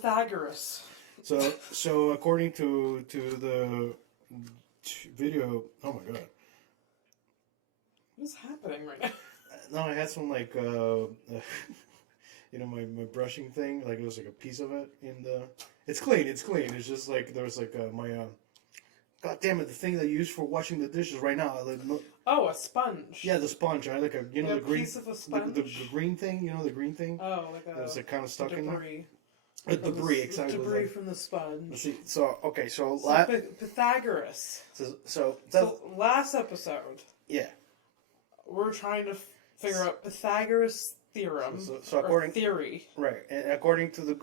Pythagoras. So according to the video, oh my god. What is happening right now? No, I had some like my brushing thing, like it was like a piece of it in the. It's clean. It's just like there was like my God damn it, the thing that you use for washing the dishes right now. Like, Oh, a sponge. yeah, the sponge. I like the green piece of a sponge. the green thing. The green thing. Oh, like It was like kind of stuck in debris. there. Debris, exactly. Debris from the sponge. Let's see. So okay, so Pythagoras. So last episode, yeah, we're trying to figure out Pythagoras theorem. So according theory, right, and according to the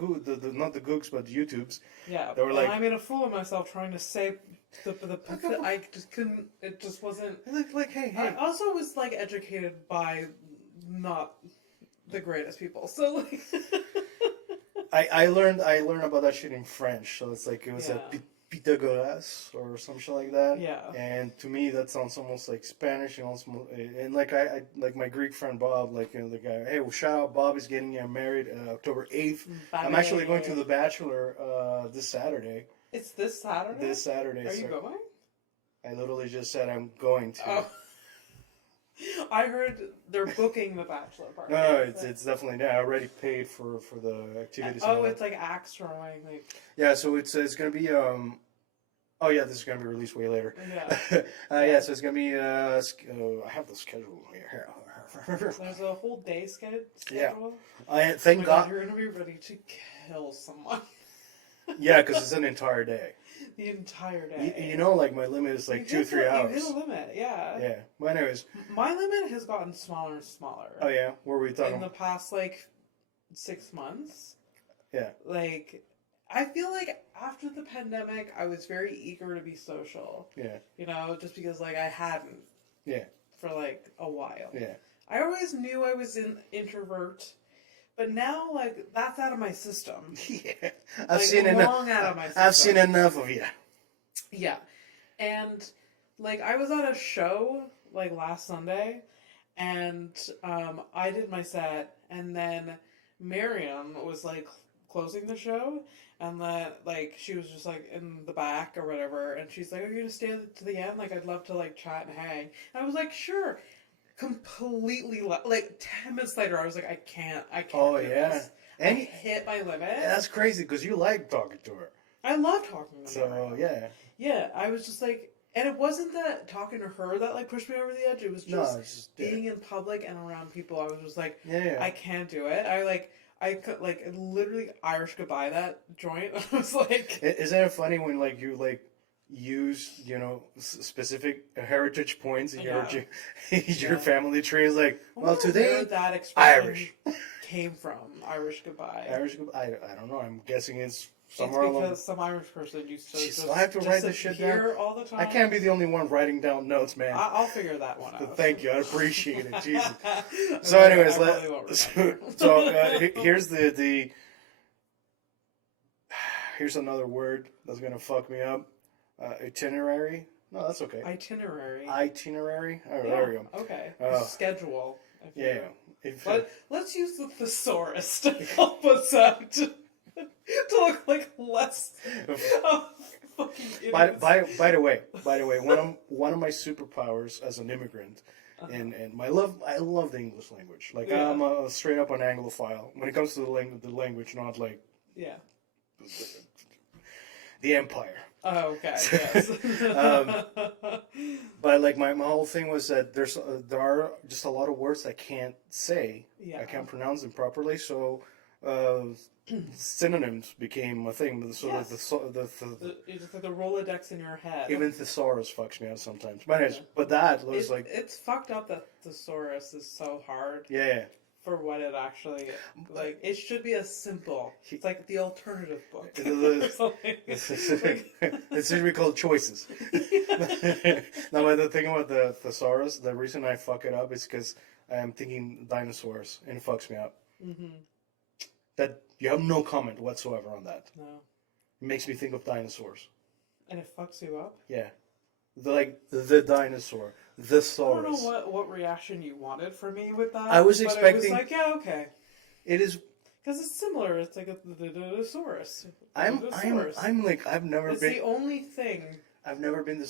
not the Googs but the YouTubes, yeah, they were like, I made a fool of myself trying to say I just couldn't. It just wasn't. Like hey. I also was like educated by not the greatest people, so like. I learned about that shit in French, so it's like it was a Pythagoras or some shit like that. Yeah. And to me, that sounds almost like Spanish, and like I like my Greek friend Bob, like the guy. Hey, well, shout out, Bob is getting married October 8th. I'm actually going to The Bachelor this Saturday. It's this Saturday. This Saturday. Are you going? I literally just said I'm going to. Oh. I heard they're booking the bachelor party. No, it's definitely I already paid for the activities. Oh, it's like axe throwing, like. Yeah, so it's gonna be Oh yeah, this is gonna be released way later. Yeah. Yeah, so it's gonna be I have the schedule here. There's a whole day schedule. Yeah. Oh Thank my God you're gonna be ready to kill someone. Yeah, because it's an entire day. The entire day. Like my limit is like 2-3 hours. You hit a limit, yeah. Yeah. Well, anyways. My limit has gotten smaller and smaller. Oh yeah, what were we talking? In the past 6 months. Yeah. Like, I feel like after the pandemic, I was very eager to be social. Yeah. Just because I hadn't. Yeah. For a while. Yeah. I always knew I was an introvert. But now, that's out of my system. Yeah. I've seen enough. Out of my system. I've seen enough of you. Yeah. And, I was at a show, last Sunday, and I did my set, and then Miriam was, closing the show, and that, she was just, in the back or whatever, and she's like, are you going to stay to the end? I'd love to, chat and hang. And I was like, sure. Completely 10 minutes later I was like I can't oh do yeah this. And I hit my limit. Yeah, that's crazy because you like talking to her. I love talking to her. Yeah I was just and it wasn't that talking to her that pushed me over the edge. It was just being in public and around people. I was just I can't do it. I could literally Irish goodbye that joint. I was isn't it funny when you use specific heritage points in your family tree is well today where that expression Irish came from. Irish goodbye. I don't know, I'm guessing it's somewhere along. Because some Irish person used to just I have to write this shit down all the time. I can't be the only one writing down notes, man. I'll figure that one out. Thank you, I appreciate it. Jesus. So anyways, here's the here's another word that's gonna fuck me up. Itinerary? No, that's okay. Itinerary. Oh, there we go. Okay. Schedule. Let's use the thesaurus to help us out. To look less fucking idiots. By the way, one of my superpowers as an immigrant, and I love the English language. I'm a straight up an Anglophile when it comes to the language, not the empire. Oh, okay. Yes. But my whole thing was that there are just a lot of words I can't say. Yeah. I can't pronounce them properly. So synonyms became a thing. So yes. It's the Rolodex in your head. Even thesaurus fucks me out sometimes. But that was it's fucked up that thesaurus is so hard. Yeah. For what it actually it should be a simple. It's like the alternative book. It's usually called choices. Now, but the thing about the thesaurus, the reason I fuck it up is because I am thinking dinosaurs and it fucks me up. Mm-hmm. That you have no comment whatsoever on that. No. It makes me think of dinosaurs. And it fucks you up? Yeah. The dinosaur. The Saurus. I don't know what reaction you wanted from me with that. I was expecting. It was yeah, okay. It is. Because it's similar. It's like the saurus. I'm like, I've never It's been. the only thing. I've never been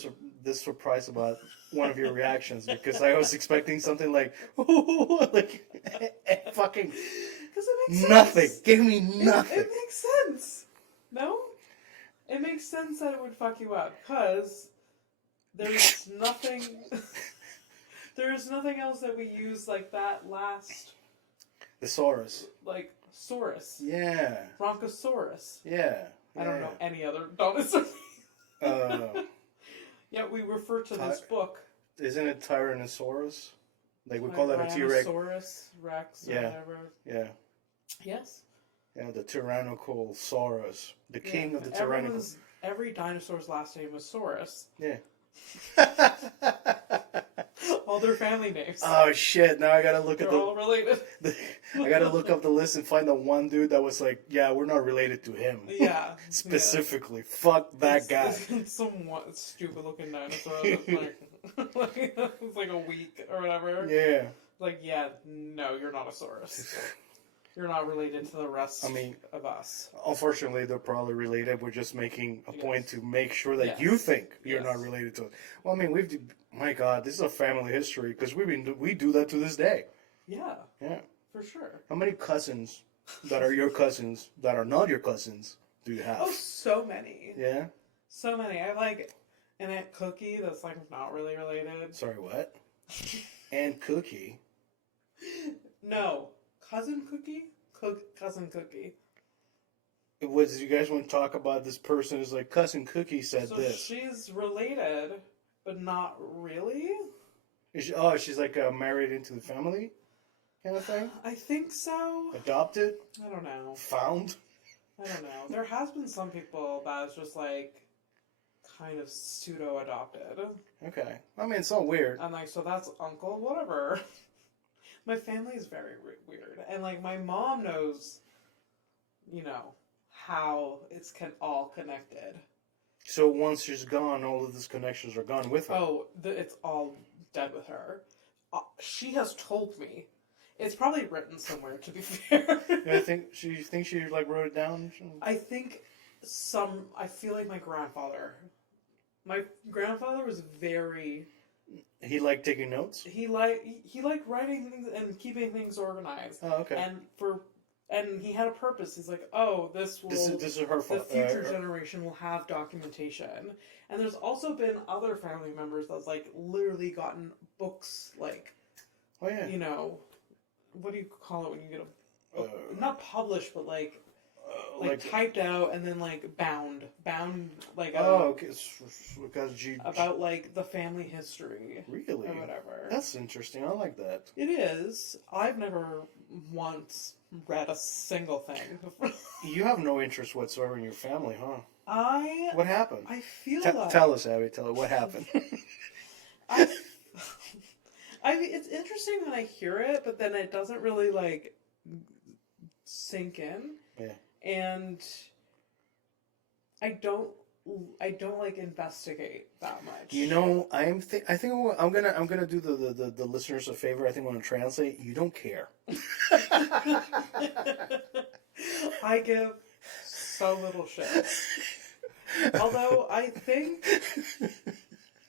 this surprised about one of your reactions because I was expecting something like, like fucking Because it makes nothing. sense. Give me nothing. It makes sense. No? It makes sense that it would fuck you up. Because there's nothing... there's nothing else that we use like that last... The saurus. Like, saurus. Yeah. Bronchosaurus. Yeah. I don't know any other dinosaur. Yeah, we refer to this book. Isn't it Tyrannosaurus? Like we call that a T-Rex. Tyrannosaurus Rex or Yeah. whatever. Yeah. Yes. Yeah, the tyrannical saurus. The king of the tyrannical. Every dinosaur's last name was Saurus. Yeah. All their family names. Oh shit! Now I gotta look They're at the. all related. I gotta look up the list and find the one dude that was like, yeah, we're not related to him. Yeah. Specifically, fuck that guy. It's some stupid looking dinosaur that's like, it's like a week or whatever. Yeah. Like, yeah, no, you're not a Saurus. You're not related to the rest of us. Unfortunately, they're probably related. We're just making a point to make sure that Yes. you think you're not related to it. Well, I mean, my God, this is a family history because we do that to this day. Yeah. Yeah. For sure. How many cousins that are your cousins that are not your cousins do you have? Oh, so many. Yeah? So many. I have like an Aunt Cookie that's like not really related. Sorry, what? And Cookie? No. Cousin Cookie? Cousin Cookie. Was you guys want to talk about this person is like cousin Cookie said So this. she's related, but not really? She's like married into the family kind of thing? I think so. Adopted? I don't know. Found? I don't know. There has been some people that is just like kind of pseudo adopted. Okay. I mean, it's not weird. I'm like, so that's uncle, whatever. My family is very weird. And like my mom knows, you know, how it's all connected. So once she's gone, all of these connections are gone with her. Oh, it's all dead with her. She has told me. It's probably written somewhere, to be fair. I think she like wrote it down. I think I feel like my grandfather was very. He liked taking notes. He liked writing things and keeping things organized. Oh, okay. And he had a purpose. He's like, oh, this is her the future generation will have documentation. And there's also been other family members that's like literally gotten books like, oh yeah, you know, what do you call it when you get a book? Not published, but like typed out and then like bound like okay, because about like the family history, really, or whatever. That's interesting. I like that. It is. I've never once read a single thing. You have no interest whatsoever in your family, huh? What happened? I feel like... Tell us, Abby. Tell us what happened. I mean, it's interesting when I hear it, but then it doesn't really like sink in. Yeah. And I don't like investigate that much. You know, I think I'm gonna do the listeners a favor. I think I'm gonna translate. You don't care. I give so little shit. Although I think,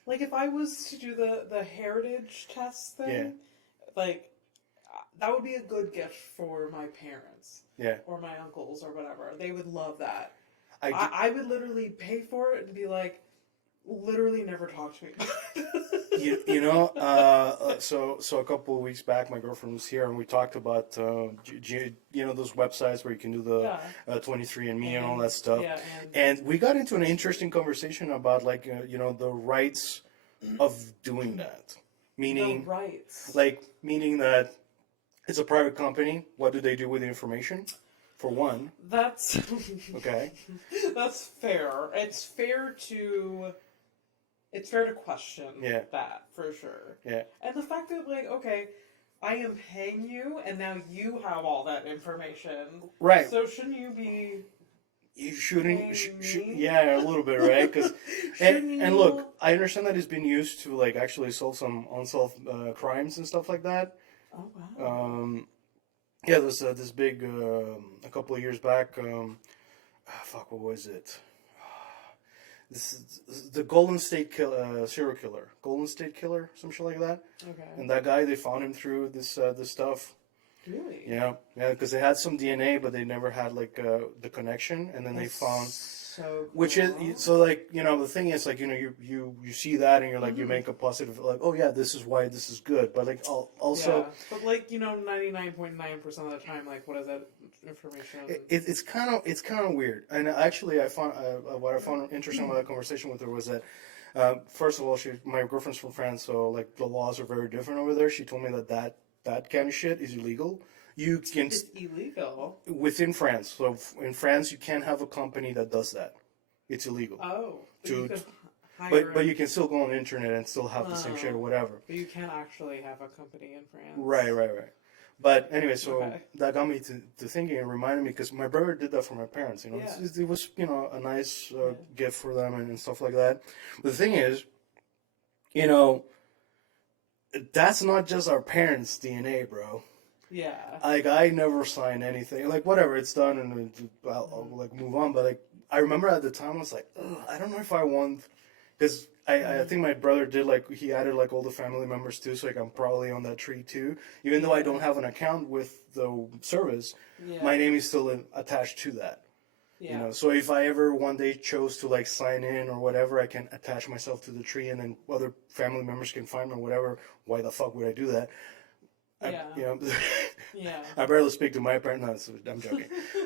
like, if I was to do the heritage test thing, like, that would be a good gift for my parents. Yeah. Or my uncles or whatever. They would love that. I would literally pay for it and be like, literally never talk to me. you know, so a couple of weeks back, my girlfriend was here and we talked about, you know, those websites where you can do the 23andMe and all that stuff. Yeah, and we got into an interesting conversation about, like, you know, the rights of doing that. Meaning, the rights. Like, meaning that it's a private company. What do they do with the information? For one. That's... Okay. That's fair. It's fair to question that, for sure. Yeah. And the fact that, like, okay, I am paying you, and now you have all that information. Right. So shouldn't you be... You shouldn't... yeah, a little bit, right? Cause, and look, I understand that it's been used to, like, actually solve some unsolved crimes and stuff like that. Oh, wow. Yeah, there's this big a couple of years back. Fuck, what was it? This is the Golden State serial killer, Golden State Killer, some shit like that. Okay. And that guy, they found him through this stuff. Really? Yeah, because they had some DNA, but they never had like the connection, and then they found. So cool. Which is so like the thing is like you see that and you're like you make a positive like oh yeah this is why this is good, but like also yeah. But like 99.9% of the time, like what is that information? it's kind of weird. And actually I found what I found interesting about that conversation with her was that first of all my girlfriend's from France, so like the laws are very different over there. She told me that kind of shit is illegal. You can It's illegal within France. So in France, you can't have a company that does that. It's illegal. Oh, But you can still go on the internet and still have the same shit or whatever. But you can't actually have a company in France. Right. But anyway, so Okay. that got me to thinking and reminded me because my brother did that for my parents. It was a nice gift for them and stuff like that. But the thing is, that's not just our parents' DNA, bro. Yeah. Like I never signed anything. Like whatever, it's done, and I'll like move on. But like I remember at the time, I was like, ugh, I don't know if I want, because I think my brother did like he added like all the family members too. So like I'm probably on that tree too. Even though I don't have an account with the service, my name is still attached to that. Yeah. So if I ever one day chose to like sign in or whatever, I can attach myself to the tree, and then other family members can find me or whatever. Why the fuck would I do that? Yeah. I barely speak to my parents. No, I'm joking.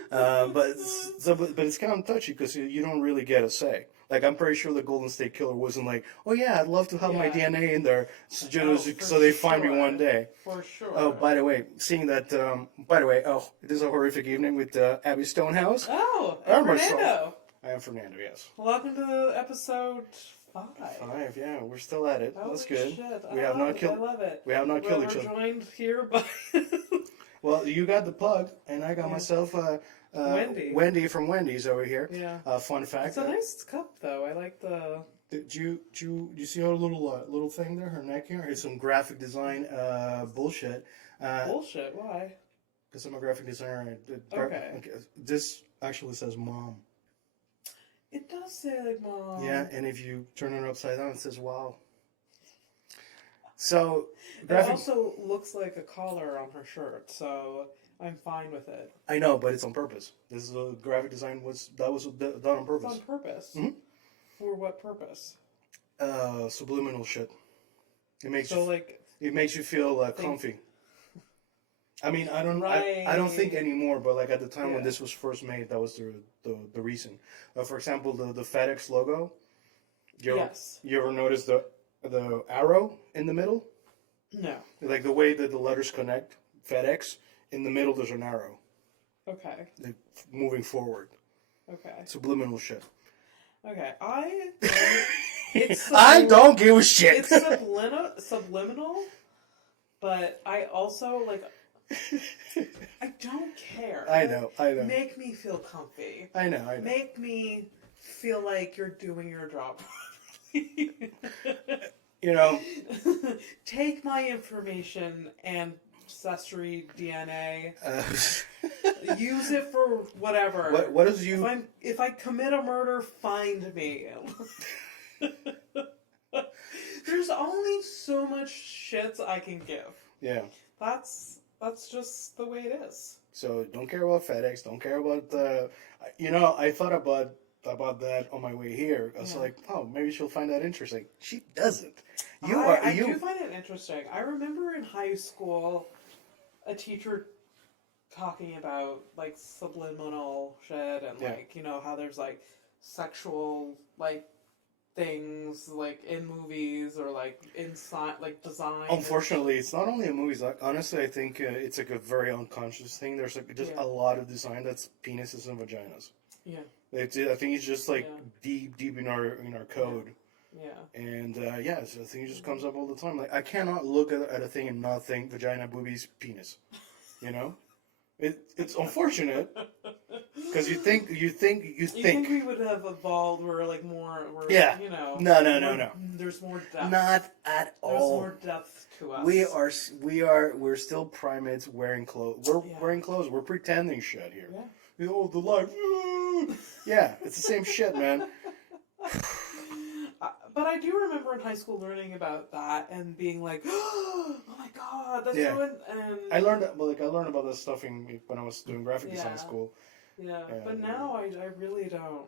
But it's kind of touchy because you don't really get a say. Like I'm pretty sure the Golden State Killer wasn't like, oh yeah, I'd love to have my DNA in there, so they find me one day. For sure. Oh, by the way, seeing that. This is a horrific evening with Abby Stonehouse. Oh, I'm Fernando. I am Fernando. Yes. Welcome to episode 5. 5, yeah, we're still at it. Holy That's good. Shit. We have not killed. I love it. We have not killed each We're other. joined here by Well, you got the plug, and I got myself Wendy. Wendy from Wendy's over here. Yeah. Fun fact. It's a nice cup, though. I like the. Did you see her little thing there? Her neck here. Here's some graphic design bullshit. Bullshit. Why? Because I'm a graphic designer. Okay. This actually says mom. It does say like mom. Yeah, and if you turn it upside down, it says wow. So, it also looks like a collar on her shirt, so I'm fine with it. I know, but it's on purpose. This is a graphic design was done on purpose. It's on purpose. Mm-hmm. For what purpose? Subliminal shit. It makes you feel comfy. I mean, I don't think anymore, but like at the time when this was first made, that was the reason. For example, the FedEx logo. You ever notice the arrow in the middle? No. Like the way that the letters connect, FedEx, in the middle there's an arrow. Okay. Like moving forward. Okay. Subliminal shit. Okay. I don't give a shit. It's subliminal, but I also like. I don't care. I know. Make me feel comfy. I know. Make me feel like you're doing your job. Take my information and ancestry DNA. Use it for whatever. What is you? If I commit a murder, find me. There's only so much shit I can give. Yeah. That's just the way it is. So don't care about FedEx. Don't care about the. I thought about that on my way here. I was like, oh, maybe she'll find that interesting. She doesn't. I do find it interesting. I remember in high school, a teacher talking about like subliminal shit and like how there's like sexual like things like in movies or like inside like design. Unfortunately, it's not only in movies. Like, honestly, I think it's like a very unconscious thing. There's like just a lot of design that's penises and vaginas. Yeah. I think it's just like deep in our code. Yeah. And so I think it just comes up all the time. Like I cannot look at a thing and not think vagina, boobies, penis. It's unfortunate. Because you think. You think we would have evolved? We're like more. Yeah. You know. No. There's more depth. Not at all. There's more depth to us. We're still primates wearing clothes. We're wearing clothes. We're pretending shit here. Yeah. You know, the life. Yeah, it's the same shit, man. But I do remember in high school learning about that and being like, oh my god, that's so. And I learned about this stuff when I was doing graphic design school. Yeah, but now I really don't.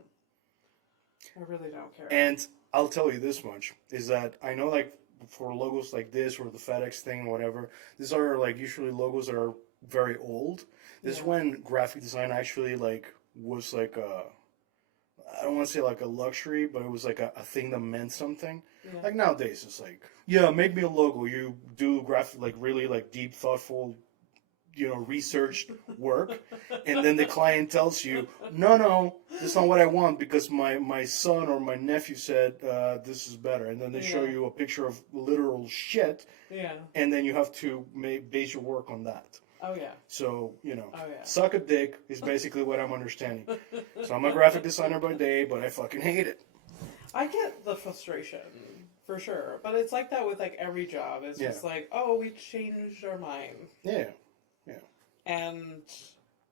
I really don't care. And I'll tell you this much, is that I know, like, for logos like this or the FedEx thing, whatever, these are, like, usually logos that are very old. This is when graphic design actually, like, was, like, I don't want to say, like, a luxury, but it was, like, a thing that meant something. Yeah. Like, nowadays, it's like, yeah, make me a logo. You do graphic, like, really, like, deep, thoughtful, you know, researched work, and then the client tells you, no, that's not what I want because my son or my nephew said this is better, and then they show you a picture of literal shit, and then you have to base your work on that. Oh yeah. So, you know, suck a dick is basically what I'm understanding. So I'm a graphic designer by day, but I fucking hate it. I get the frustration for sure, but it's like that with like every job. It's just like, oh, we changed our mind. Yeah. And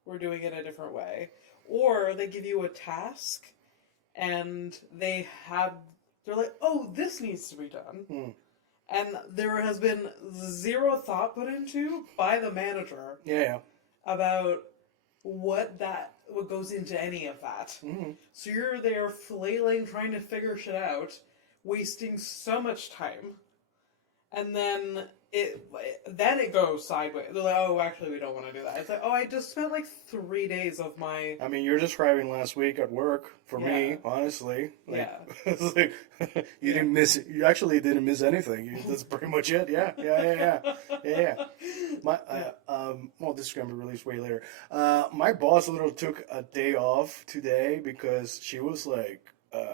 we're doing it a different way. Or they give you a task and they're like, oh, this needs to be done. And there has been zero thought put into by the manager about what goes into any of that. So you're there flailing, trying to figure shit out, wasting so much time. And then it goes sideways. They're like, oh, actually, we don't want to do that. It's like, oh, I just spent like 3 days of my... I mean, you're describing last week at work, for me, honestly. Like, it's like, you didn't miss... You actually didn't miss anything. That's pretty much it. Yeah. Well, this is going to be released way later. My boss literally took a day off today because she was like...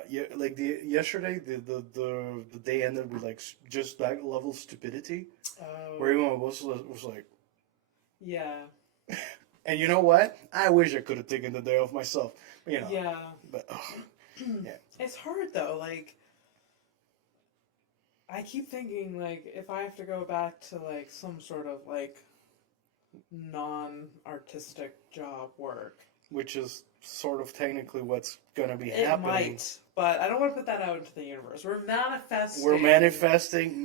yesterday, the day ended with like just that level of stupidity. Where even my boss was like, and you know what? I wish I could have taken the day off myself. But, you know, but it's hard though. Like, I keep thinking like if I have to go back to like some sort of like non-artistic job work. Which is sort of technically what's going to be happening. It might, but I don't want to put that out into the universe. We're manifesting,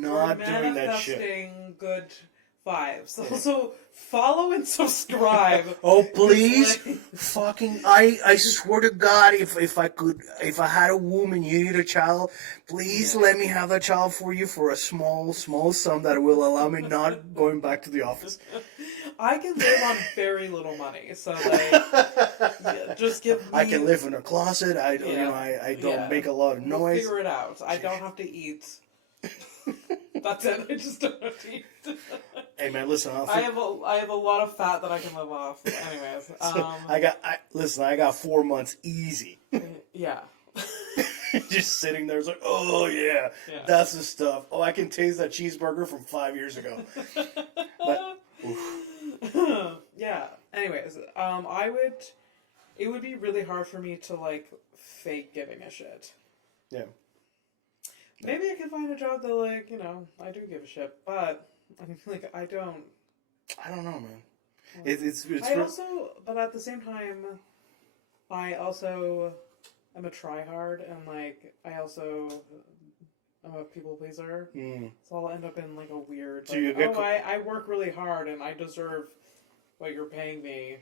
not doing that shit. We're manifesting good vibes. Also, follow and subscribe. Oh, please. Fucking, I swear to God, if I had a womb and you need a child, please let me have that child for you for a small sum that will allow me not going back to the office. I can live on very little money, so like, just give me... I can live in a closet. I don't make a lot of noise. We'll figure it out. I don't have to eat. That's it. I just don't have to eat. Hey man, listen. I have a lot of fat that I can live off. Anyways, I got 4 months easy. Yeah. Just sitting there, it's like, oh yeah, that's the stuff. Oh, I can taste that cheeseburger from 5 years ago. But. Yeah. Anyways, it would be really hard for me to like fake giving a shit. Yeah. Maybe I can find a job that like, you know, I do give a shit, but I mean, like I don't know, man. But at the same time, I also am a tryhard, and like I also. I'm a people pleaser, so I'll end up in like a weird. Like, I work really hard and I deserve what you're paying me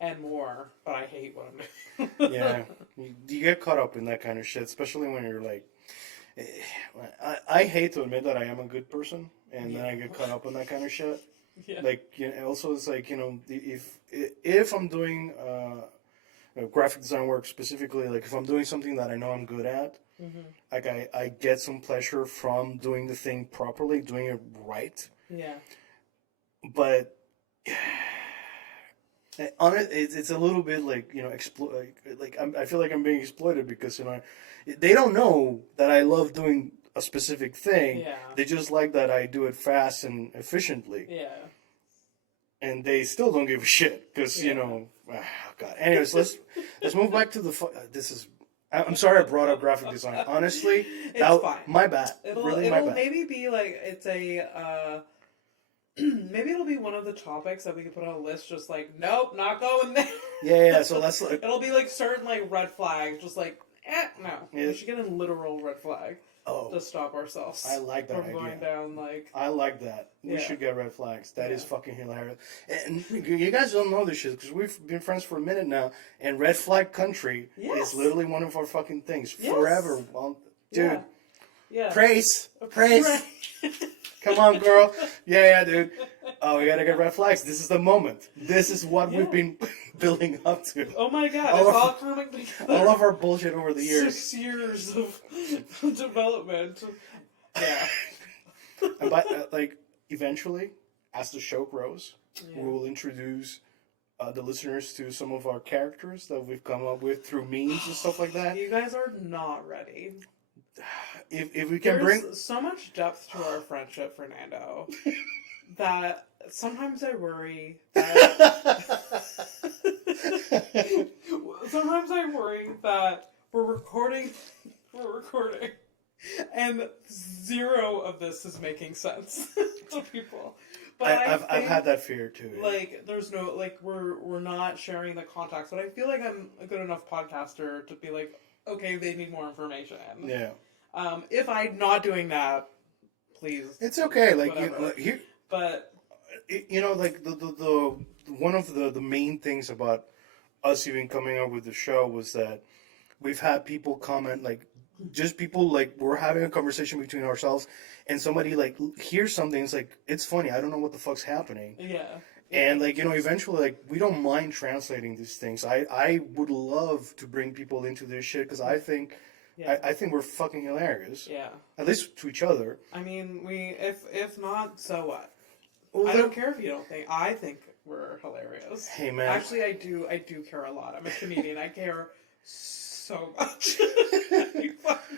and more, but I hate what I'm doing. Yeah, you get caught up in that kind of shit, especially when you're like. I hate to admit that I am a good person, and then I get caught up in that kind of shit. Yeah. Like, you know, also it's like, you know, if I'm doing graphic design work specifically, like if I'm doing something that I know I'm good at. Like I get some pleasure from doing the thing properly, doing it right. Yeah. But on it's a little bit like, you know, I feel like I'm being exploited because, you know, they don't know that I love doing a specific thing. Yeah. They just like that I do it fast and efficiently. Yeah. and they still don't give a shit because you know, God. Anyways, let's move back to the. This is. I'm sorry I brought up graphic design. Honestly, it's fine. My bad. It'll maybe be like it's a. Maybe it'll be one of the topics that we could put on a list. Just like, nope, not going there. Yeah. So let's. It'll be like certain like red flags. Just like, no. Yeah. We should get a literal red flag. To stop ourselves. I like that from going down like. I like that. We should get red flags. That is fucking hilarious. And you guys don't know this shit because we've been friends for a minute now. And red flag country is literally one of our fucking things forever. Well, dude. Yeah. Praise. Come on, girl. Yeah, dude. Oh, we gotta get red flags. This is the moment. This is what we've been building up to. Oh my God, it's all coming together. All of our bullshit over the years. 6 years of development. Yeah. And eventually, as the show grows, we will introduce the listeners to some of our characters that we've come up with through memes and stuff like that. You guys are not ready. If we can bring so much depth to our friendship, Fernando, that sometimes I worry that we're recording, and zero of this is making sense to people. But I've had that fear too. Yeah. Like, there's no we're not sharing the context, but I feel like I'm a good enough podcaster to be like, okay, they need more information. Yeah. If I'm not doing that, please. It's okay. But the one of the main things about us even coming up with the show was that we've had people comment we're having a conversation between ourselves and somebody hears something. It's like, it's funny. I don't know what the fuck's happening. Yeah. And eventually we don't mind translating these things. I would love to bring people into this shit because I think. Yeah. I think we're fucking hilarious. Yeah. At least to each other. I mean, if not, so what? Well, I don't care if you don't think. I think we're hilarious. Hey, man. Actually, I do care a lot. I'm a comedian. I care so much.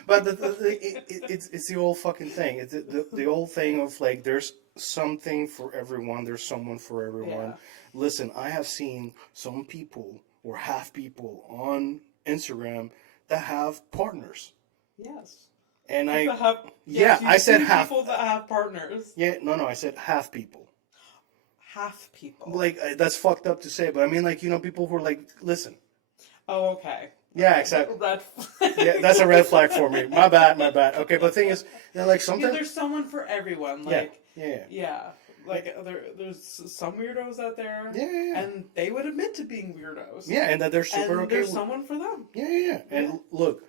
But it's the old fucking thing. It's the old thing of there's something for everyone. There's someone for everyone. Yeah. Listen, I have seen some people or half people on Instagram that have partners. Yes. And I said half people that have partners. Yeah, no, I said half people. Half people. That's fucked up to say, but I mean people who are listen. Oh, okay. Yeah, exactly. Red flag. Yeah, that's a red flag for me. My bad. Okay, but the thing is, sometimes there's someone for everyone. Yeah. There's some weirdos out there, and they would admit to being weirdos. Yeah, and that they're super okay. There's someone for them. Yeah. And look,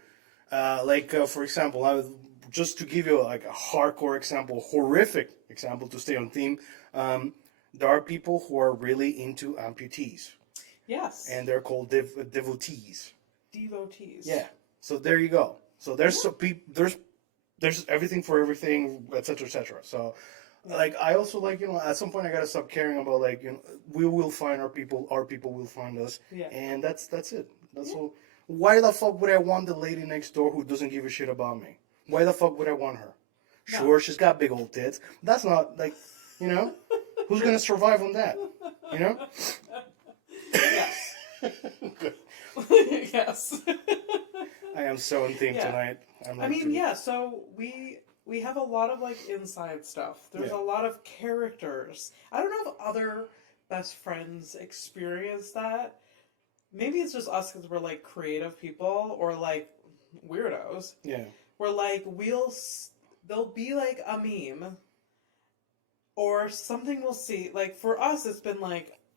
for example, just to give you a hardcore example, horrific example to stay on theme, there are people who are really into amputees. Yes. And they're called devotees. Devotees. Yeah. So there you go. So there's there's everything for everything, etc., etc. So. I also at some point I gotta stop caring about we will find our people will find us, and that's it. That's all. Why the fuck would I want the lady next door who doesn't give a shit about me? Why the fuck would I want her? No. Sure, she's got big old tits. That's not who's gonna survive on that? Yes. Yes. I am so in theme tonight. So we have a lot of inside stuff. There's a lot of characters. I don't know if other best friends experience that. Maybe it's just us because we're creative people or weirdos. Yeah. Where there'll be a meme or something we'll see. For us, it's been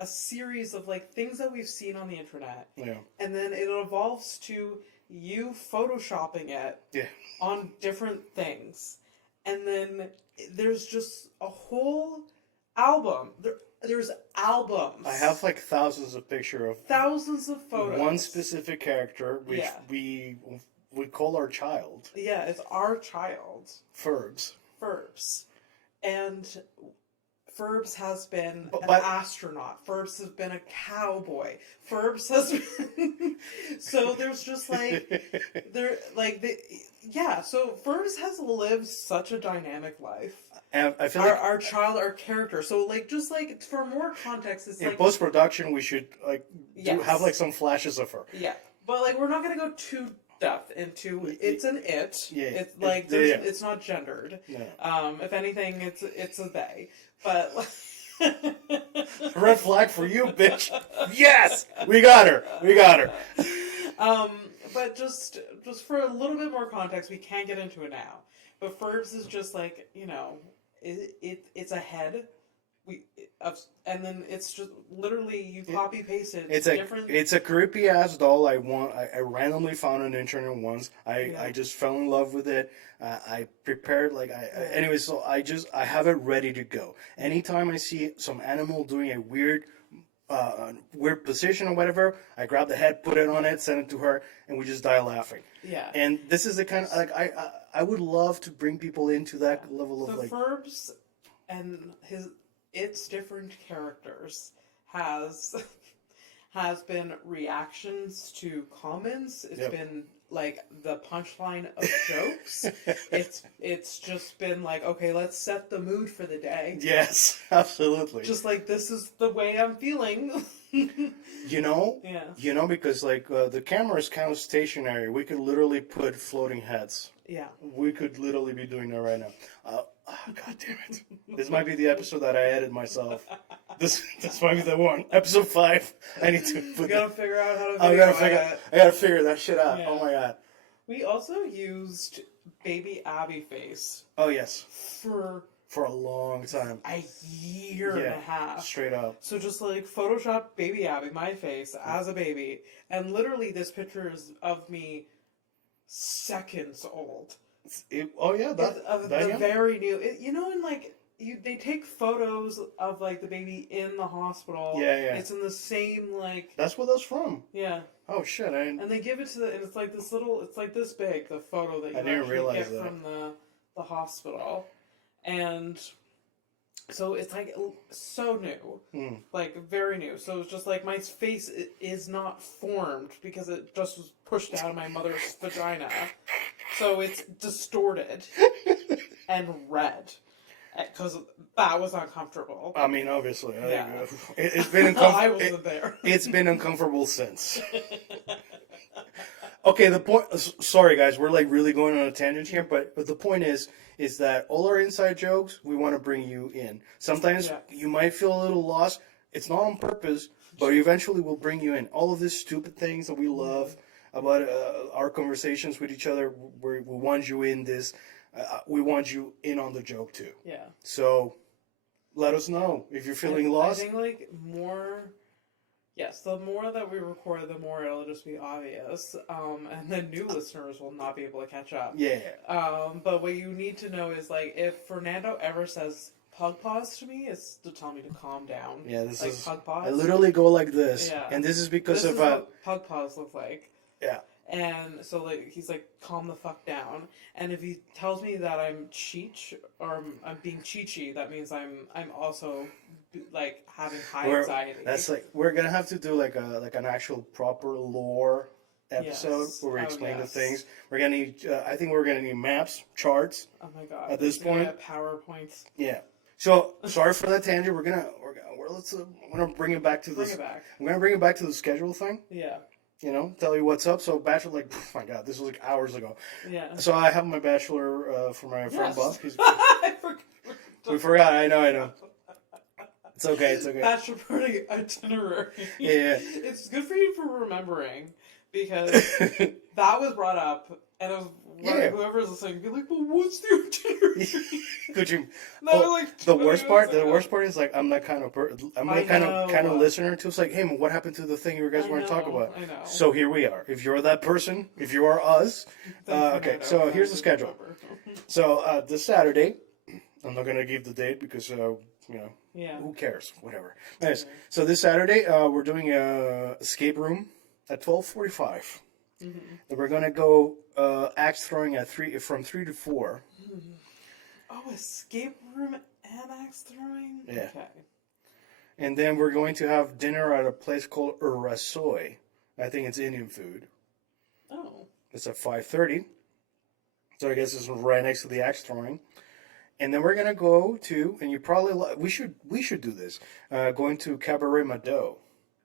a series of things that we've seen on the internet. Yeah. And then it evolves to you photoshopping it on different things. And then there's just a whole album. There's albums. I have thousands of pictures of thousands of photos. One specific character, which we call our child. Yeah, it's our child. Furbs. And Furbs has been an But astronaut. Furbs has been a cowboy. Furbs has been so there's just like there like the yeah. So Furbs has lived such a dynamic life. and I feel Our our character. So like just like for more context, it's in like post production we should like yes. have like some flashes of her. Yeah, but like we're not gonna go too depth into it's an it. Yeah, It's like it's not gendered. No. If anything, it's a they. But Red flag for you, bitch. Yes, we got her. We got her. But just for a little bit more context, we can't get into it now. But Furbs is just like it's a head. And then it's just literally you copy paste it. It's a creepy ass doll. I randomly found on the internet once. I just fell in love with it. I prepared anyway. So I have it ready to go. Anytime I see some animal doing a weird position or whatever, I grab the head, put it on it, send it to her, and we just die laughing. Yeah. And this is the kind of I would love to bring people into that level of Furbs and its different characters has been reactions to comments. It's been like the punchline of jokes. It's just been like, okay, let's set the mood for the day. Yes, absolutely. Just like this is the way I'm feeling. Yeah. Because the camera is kind of stationary. We could literally put floating heads. Yeah. We could literally be doing that right now. God damn it. This might be the episode that I edit myself. This might be the one. Episode 5. I need to put gotta figure out how to I gotta figure that shit out. Yeah. Oh my god. We also used Baby Abby face. Oh yes. For a long time. A year and a half. Straight up. So just like Photoshop Baby Abby, my face, as a baby. And literally this picture is of me seconds old. Very new. They take photos of like the baby in the hospital. Yeah. It's in the same That's where that's from. Yeah. Oh shit! And they give it to and it's like it's like this big, the photo that you actually get from the hospital, and so it's like so new, like very new. So it's just like my face is not formed because it just was pushed out of my mother's vagina. So it's distorted and red because that was uncomfortable. I mean, obviously, yeah. It's been uncomfortable. I wasn't there. It's been uncomfortable since. Okay, the point. Sorry, guys, we're like really going on a tangent here, but the point is that all our inside jokes we want to bring you in. Sometimes you might feel a little lost. It's not on purpose, but eventually we'll bring you in. all of these stupid things that we love about our conversations with each other. We want you in this. We want you in on the joke too. Yeah. So let us know if you're feeling lost. I think the more that we record, the more it'll just be obvious. And then new listeners will not be able to catch up. Yeah. But what you need to know is like if Fernando ever says pug paws to me, it's to tell me to calm down. Yeah, this is pug paws. I literally go like this. Yeah. And this is because this is what pug paws look like. Yeah. And so he's like, calm the fuck down. And if he tells me that I'm cheech or I'm being cheechy, that means I'm also like having high anxiety. That's like we're gonna have to do like an actual proper lore episode where we explain the things. We're gonna need. I think we're gonna need maps, charts. Oh my god! At this point, PowerPoints. Yeah. So sorry for that tangent. We're gonna bring it back to this. I'm gonna bring it back to the schedule thing. Yeah. Tell you what's up. So bachelor, like, oh my god, this was like hours ago. Yeah. So I have my bachelor for my friend Bob. I forgot. We forgot. I know. It's okay. Bachelor party itinerary. Yeah. It's good for you for remembering because that was brought up, and it was whoever's listening be like, "Well, what's the itinerary?" Could you? The worst part is like I'm that kind of listener too. It's like, hey man, what happened to the thing you guys want to talk about? I know. So here we are. If you're that person, if you are us, okay. So here's the schedule. So this Saturday, I'm not gonna give the date because who cares? Whatever. Nice. So this Saturday, we're doing a escape room at 12:45. Mm-hmm. And we're gonna go axe throwing at from 3 to 4. Oh, escape room And axe throwing? Yeah. Okay. And then we're going to have dinner at a place called Rasoi. I think it's Indian food. Oh. It's at 5:30. So I guess it's right next to the axe throwing. And then we're gonna go to, and you probably we should do this. Going to Cabaret Mado.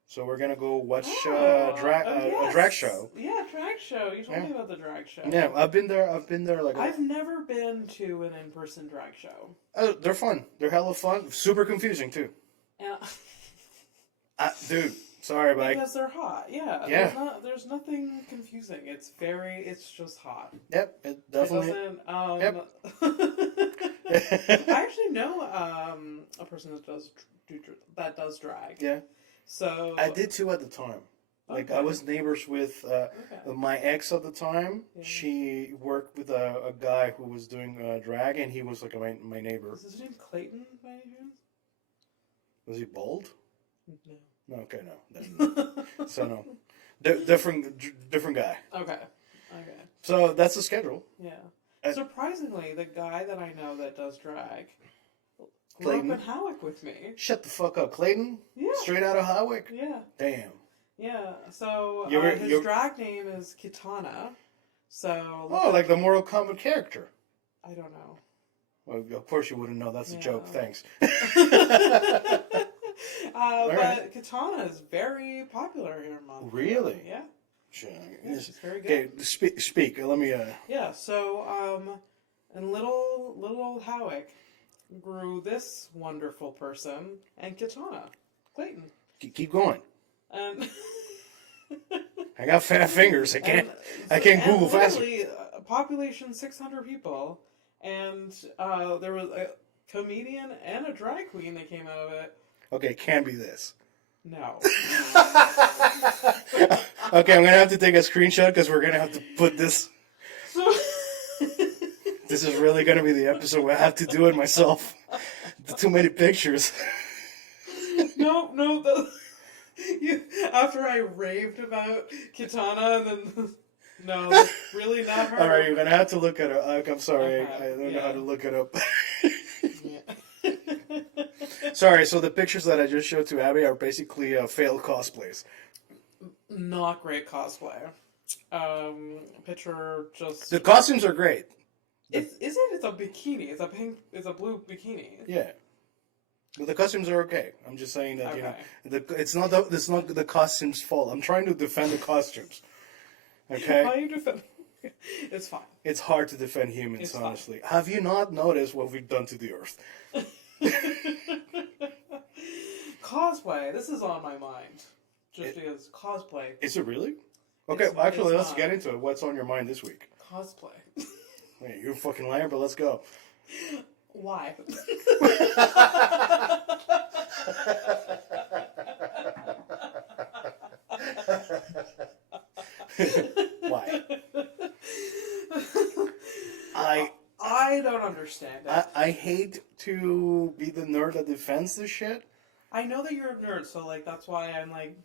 So we're gonna go watch a drag show. Yeah, drag show. You told me about the drag show. Yeah, I've been there. I've never been to an in-person drag show. Oh, they're fun. They're hella fun. Super confusing too. Yeah. Dude, sorry, but because they're hot. Yeah. Yeah. There's nothing confusing. It's just hot. Yep, it definitely. It doesn't. Yep. I actually know a person that does drag. Yeah. So I did too at the time. Like I was neighbors with my ex at the time. Yeah. She worked with a guy who was doing drag, and he was like my neighbor. Is his name Clayton by any chance? Was he bald? No. Okay, no. So no, different guy. Okay. So that's the schedule. Yeah. Surprisingly, the guy that I know that does drag grew up in Hawick with me. Shut the fuck up, Clayton. Yeah. Straight out of Hawick. Yeah. Damn. Yeah. So his drag name is Kitana. So. Oh, like the Mortal Kombat character. I don't know. Well, of course you wouldn't know. That's a joke. Thanks. But Kitana is very popular here in Montreal. Really? Yeah. Sure. Yeah, she's very good. Okay, speak. Let me. Yeah. So, in little old Hawick grew this wonderful person and Kitana, Clayton. Keep going. And I got fat fingers. I can't Google fast. Population 600 people, and there was a comedian and a drag queen that came out of it. Okay, it can't be this. No. Okay, I'm gonna have to take a screenshot because we're gonna have to put this. This is really gonna be the episode where I have to do it myself. Too many pictures. No. After I raved about Kitana, and then no, that's really not her. All right, you're gonna have to look it up. I'm sorry, Okay, I don't know how to look it up. Yeah. Sorry, so the pictures that I just showed to Abby are basically failed cosplays. Not great cosplay. Picture just. The costumes are great. It's a bikini. It's a blue bikini. Yeah. But the costumes are okay. I'm just saying that Okay. it's not the costumes' fault. I'm trying to defend the costumes. Okay. How you defend? It's fine. It's hard to defend humans, honestly. Fine. Have you not noticed what we've done to the earth? Cosplay. This is on my mind. Because cosplay. Is it really? Okay, actually, let's get into it. What's on your mind this week? Cosplay. Hey, you're a fucking liar, but let's go. Why? Why? I don't understand it. I hate to be the nerd that defends this shit. I know that you're a nerd, so like that's why I'm like,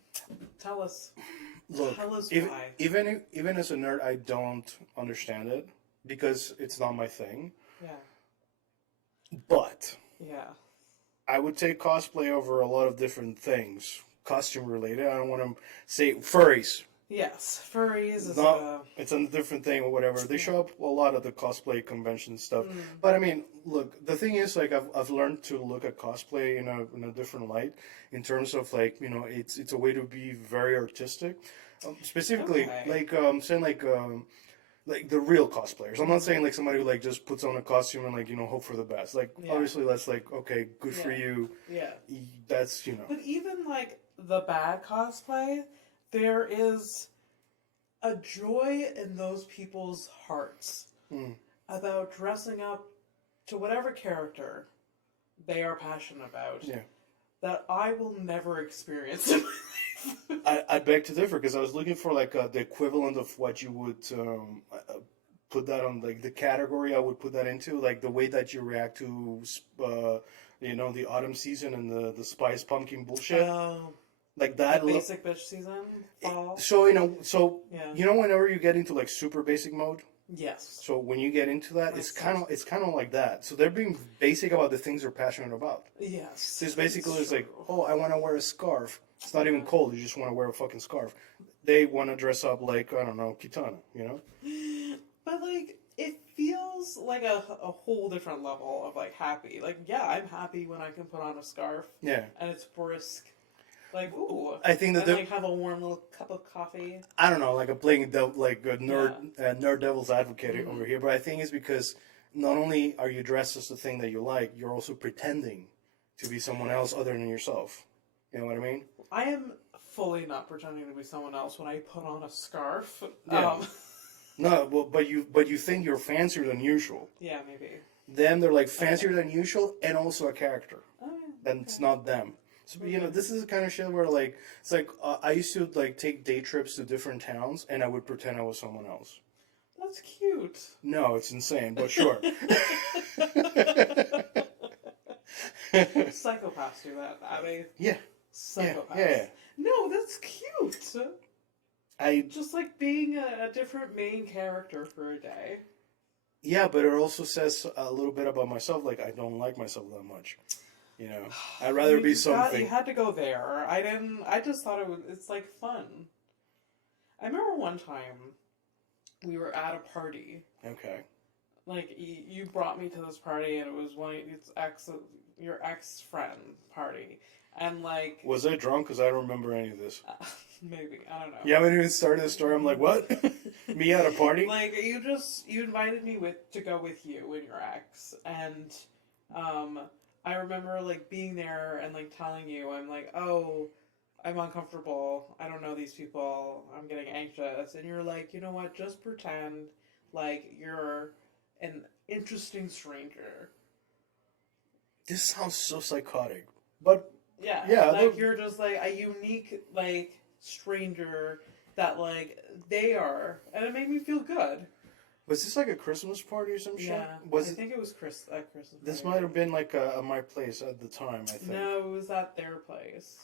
tell us. Look, tell us why. Even as a nerd, I don't understand it because it's not my thing. Yeah. But yeah, I would take cosplay over a lot of different things, costume related. I don't want to say furries. Yes, furries is it's a different thing or whatever. They show up a lot at the cosplay convention stuff. But I mean, look, the thing is, like, I've learned to look at cosplay in a different light in terms of like, it's a way to be very artistic. Specifically, like saying like the real cosplayers. I'm not saying like somebody who like just puts on a costume and like hope for the best. Like obviously that's like okay, good for you. Yeah, that's But even like the bad cosplay, there is a joy in those people's hearts about dressing up to whatever character they are passionate about. Yeah, that I will never experience in my life. I beg to differ because I was looking for like the equivalent of what you would put that on, like the category I would put that into, like the way that you react to the autumn season and the spice pumpkin bullshit. Like that basic bitch season, fall. So whenever you get into like super basic mode, Yes. So when you get into that, it's kind of like that. So they're being basic about the things they're passionate about. Yes. So it's basically it's like, oh, I want to wear a scarf. It's not even cold. You just want to wear a fucking scarf. They want to dress up like, I don't know, Kitana, you know? But, like, it feels like a whole different level of, like, happy. Like, yeah, I'm happy when I can put on a scarf. Yeah. And it's brisk. Like, ooh. I think that and, like, have a warm little cup of coffee. I don't know, like a nerd devil's advocate over here, but I think it's because not only are you dressed as the thing that you like, you're also pretending to be someone else other than yourself. You know what I mean? I am fully not pretending to be someone else when I put on a scarf. Yeah. No, well, but you think you're fancier than usual. Yeah, maybe. Then they're like fancier than usual and also a character. Oh, yeah. Then it's not them. So, you know, this is the kind of shit where, like, it's like, I used to, like, take day trips to different towns, and I would pretend I was someone else. That's cute. No, it's insane, but sure. Psychopaths do that, Abby. Yeah. Psychopaths. Yeah. No, that's cute. Just, like, being a different main character for a day. Yeah, but it also says a little bit about myself, like, I don't like myself that much. You know, I'd rather be something. You had to go there. I just thought it's like fun. I remember one time we were at a party. Okay. Like you brought me to this party, and it was your ex friend party, and like. Was I drunk? Because I don't remember any of this. Maybe, I don't know. You haven't even started the story. I'm like, what? Me at a party? Like you invited me to go with you and your ex, and I remember, like, being there and, like, telling you, I'm like, oh, I'm uncomfortable. I don't know these people. I'm getting anxious. And you're like, you know what? Just pretend like you're an interesting stranger. This sounds so psychotic. But, yeah like, you're just, like, a unique, like, stranger that, like, they are. And it made me feel good. Was this like a Christmas party or some shit? Yeah, I think it was Christmas party. This might have been like my place at the time, I think. No, it was at their place.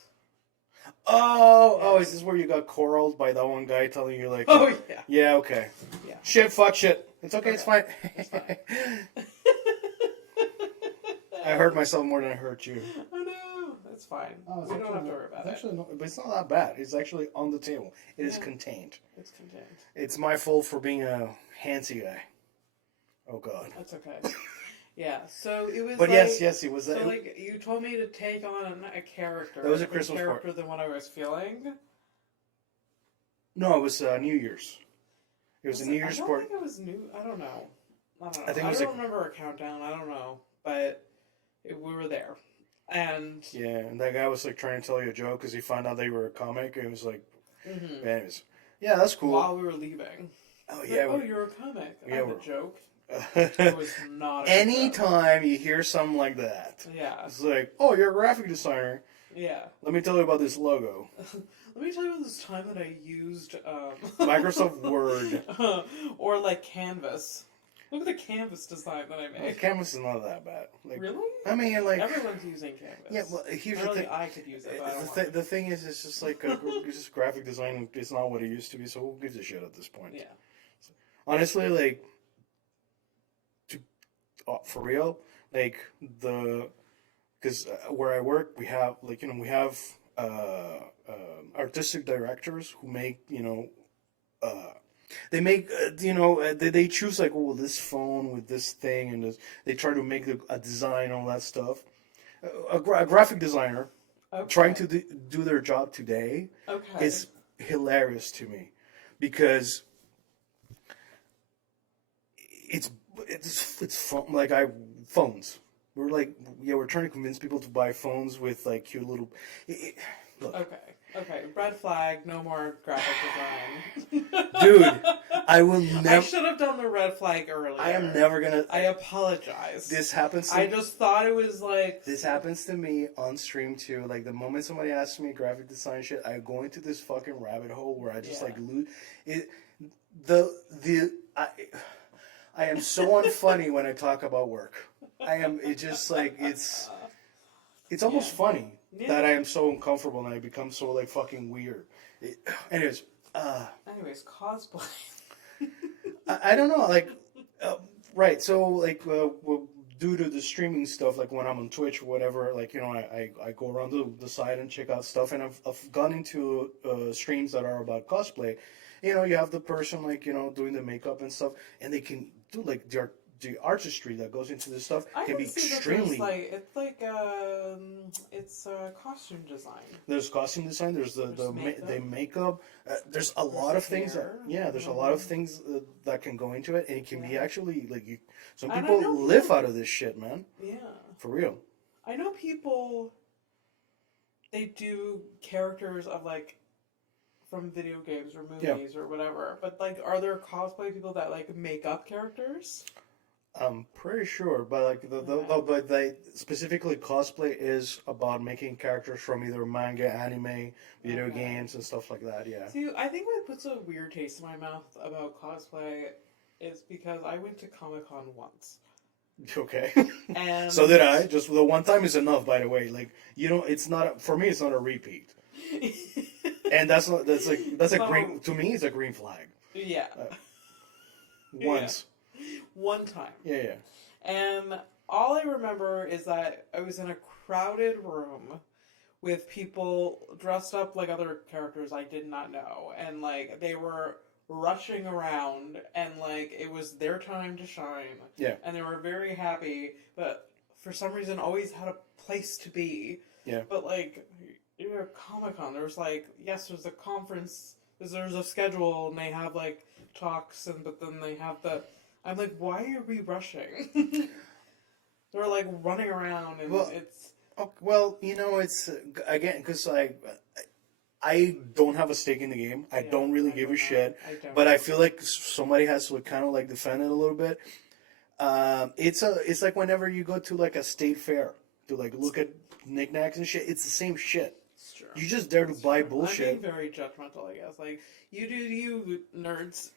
Oh, is this where you got corralled by that one guy telling you like... Oh, yeah. Yeah, okay. Yeah. Shit, fuck shit. It's okay, it's fine. It's fine. I hurt myself more than I hurt you. I know. It's fine. We don't have to worry about it. Actually, no, but it's not that bad. It's actually on the table. It is contained. It's contained. It's my fault for being a handsy guy. Oh, God. That's okay. Yeah, so it was. But like, yes, it was. So like you told me to take on a character. That was a Christmas character than what I was feeling. No, it was New Year's. It was a New Year's party. I don't think it was new. I don't know. I think it was I don't remember a countdown. I don't know, but we were there, and yeah, and that guy was like trying to tell you a joke because he found out that you were a comic, and it was like, anyways, yeah, that's cool. While we were leaving. Oh yeah. Like, you're a comic. Yeah, I have a joke. It was not. Anytime you hear something like that, it's like, oh, you're a graphic designer. Yeah. Let me tell you about this logo. Let me tell you about this time that I used Microsoft Word or like Canvas. Look at the Canvas design that I made. Well, Canvas is not that bad. Like, really? I mean, like everyone's using Canvas. Yeah, well, here's the thing. I could use it. But the thing is, it's just like it's just graphic design. It's not what it used to be. So who gives a shit at this point? Yeah. So, honestly, like, for real, like because where I work, we have artistic directors who make they make they choose like, oh, this phone with this thing, and they try to make a design, all that stuff. A graphic designer trying to do their job today is hilarious to me because it's fun. Like phones. We're trying to convince people to buy phones with like cute little. Look. Okay. Red flag. No more graphic design. Dude, I will never. I should have done the red flag earlier. I am never gonna. I apologize. This happens. I just thought it was like. This happens to me on stream too. Like the moment somebody asks me graphic design shit, I go into this fucking rabbit hole where I just like lose it. I am so unfunny when I talk about work. I am. It's just like it's almost funny that I am so uncomfortable and I become so like fucking weird. Anyways, cosplay. I don't know, like, right. So, like, well, due to the streaming stuff, like when I'm on Twitch or whatever, like, you know, I go around the site and check out stuff, and I've gone into streams that are about cosplay. You know, you have the person, like, you know, doing the makeup and stuff, and they can do, like, the artistry that goes into this stuff I can be can see that extremely. it's costume design. There's costume design. There's the makeup. There's a lot of things hair. there's a lot of things that can go into it, and it can be actually like some And I people know live people- out of this shit, man. Yeah. For real. I know people, they do characters of, like, from video games or movies or whatever, but, like, are there cosplay people that, like, make up characters? I'm pretty sure, but like but they specifically cosplay is about making characters from either manga, anime, video games, and stuff like that. Yeah. See, I think what puts a weird taste in my mouth about cosplay is because I went to Comic-Con once. Okay. And So did I. Just the one time is enough. By the way, like, you know, it's not for me. It's not a repeat. And that's a green, to me. It's a green flag. Yeah. Once. One time. Yeah. And all I remember is that I was in a crowded room with people dressed up like other characters I did not know. And, like, they were rushing around, and, like, it was their time to shine. Yeah. And they were very happy, but for some reason always had a place to be. Yeah. But, like, you're at Comic-Con, there's, like, yes, there's a conference, there's a schedule, and they have, like, talks, but then they have I'm like, why are we rushing? They're, like, running around, and it's... Oh, well, you know, it's, again, because I don't have a stake in the game. I don't really give a shit. But I feel like somebody has to kind of, like, defend it a little bit. It's like whenever you go to, like, a state fair to, like, look at knickknacks and shit, it's the same shit. It's true. You just there to buy bullshit. I'm being very judgmental, I guess. Like, you do you, nerds.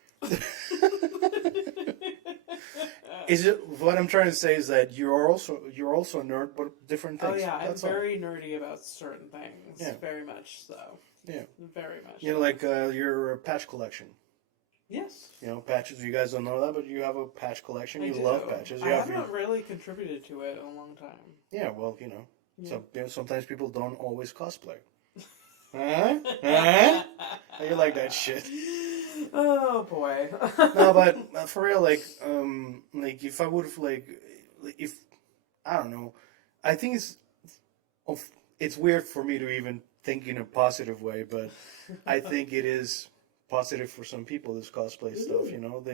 Is it what I'm trying to say is that you're also a nerd, but different things. Oh yeah, I'm That's very nerdy about certain things. Yeah. Very much so. Yeah. Very much. You know, like your patch collection. Yes. You know, patches. You guys don't know that, but you have a patch collection. You do. love patches. I haven't really contributed to it in a long time. Yeah, well, you know, so sometimes people don't always cosplay. You like that shit. Oh boy. No, but for real, like if I would have if I don't know, I think it's weird for me to even think in a positive way, but I think it is positive for some people, this cosplay stuff. You know,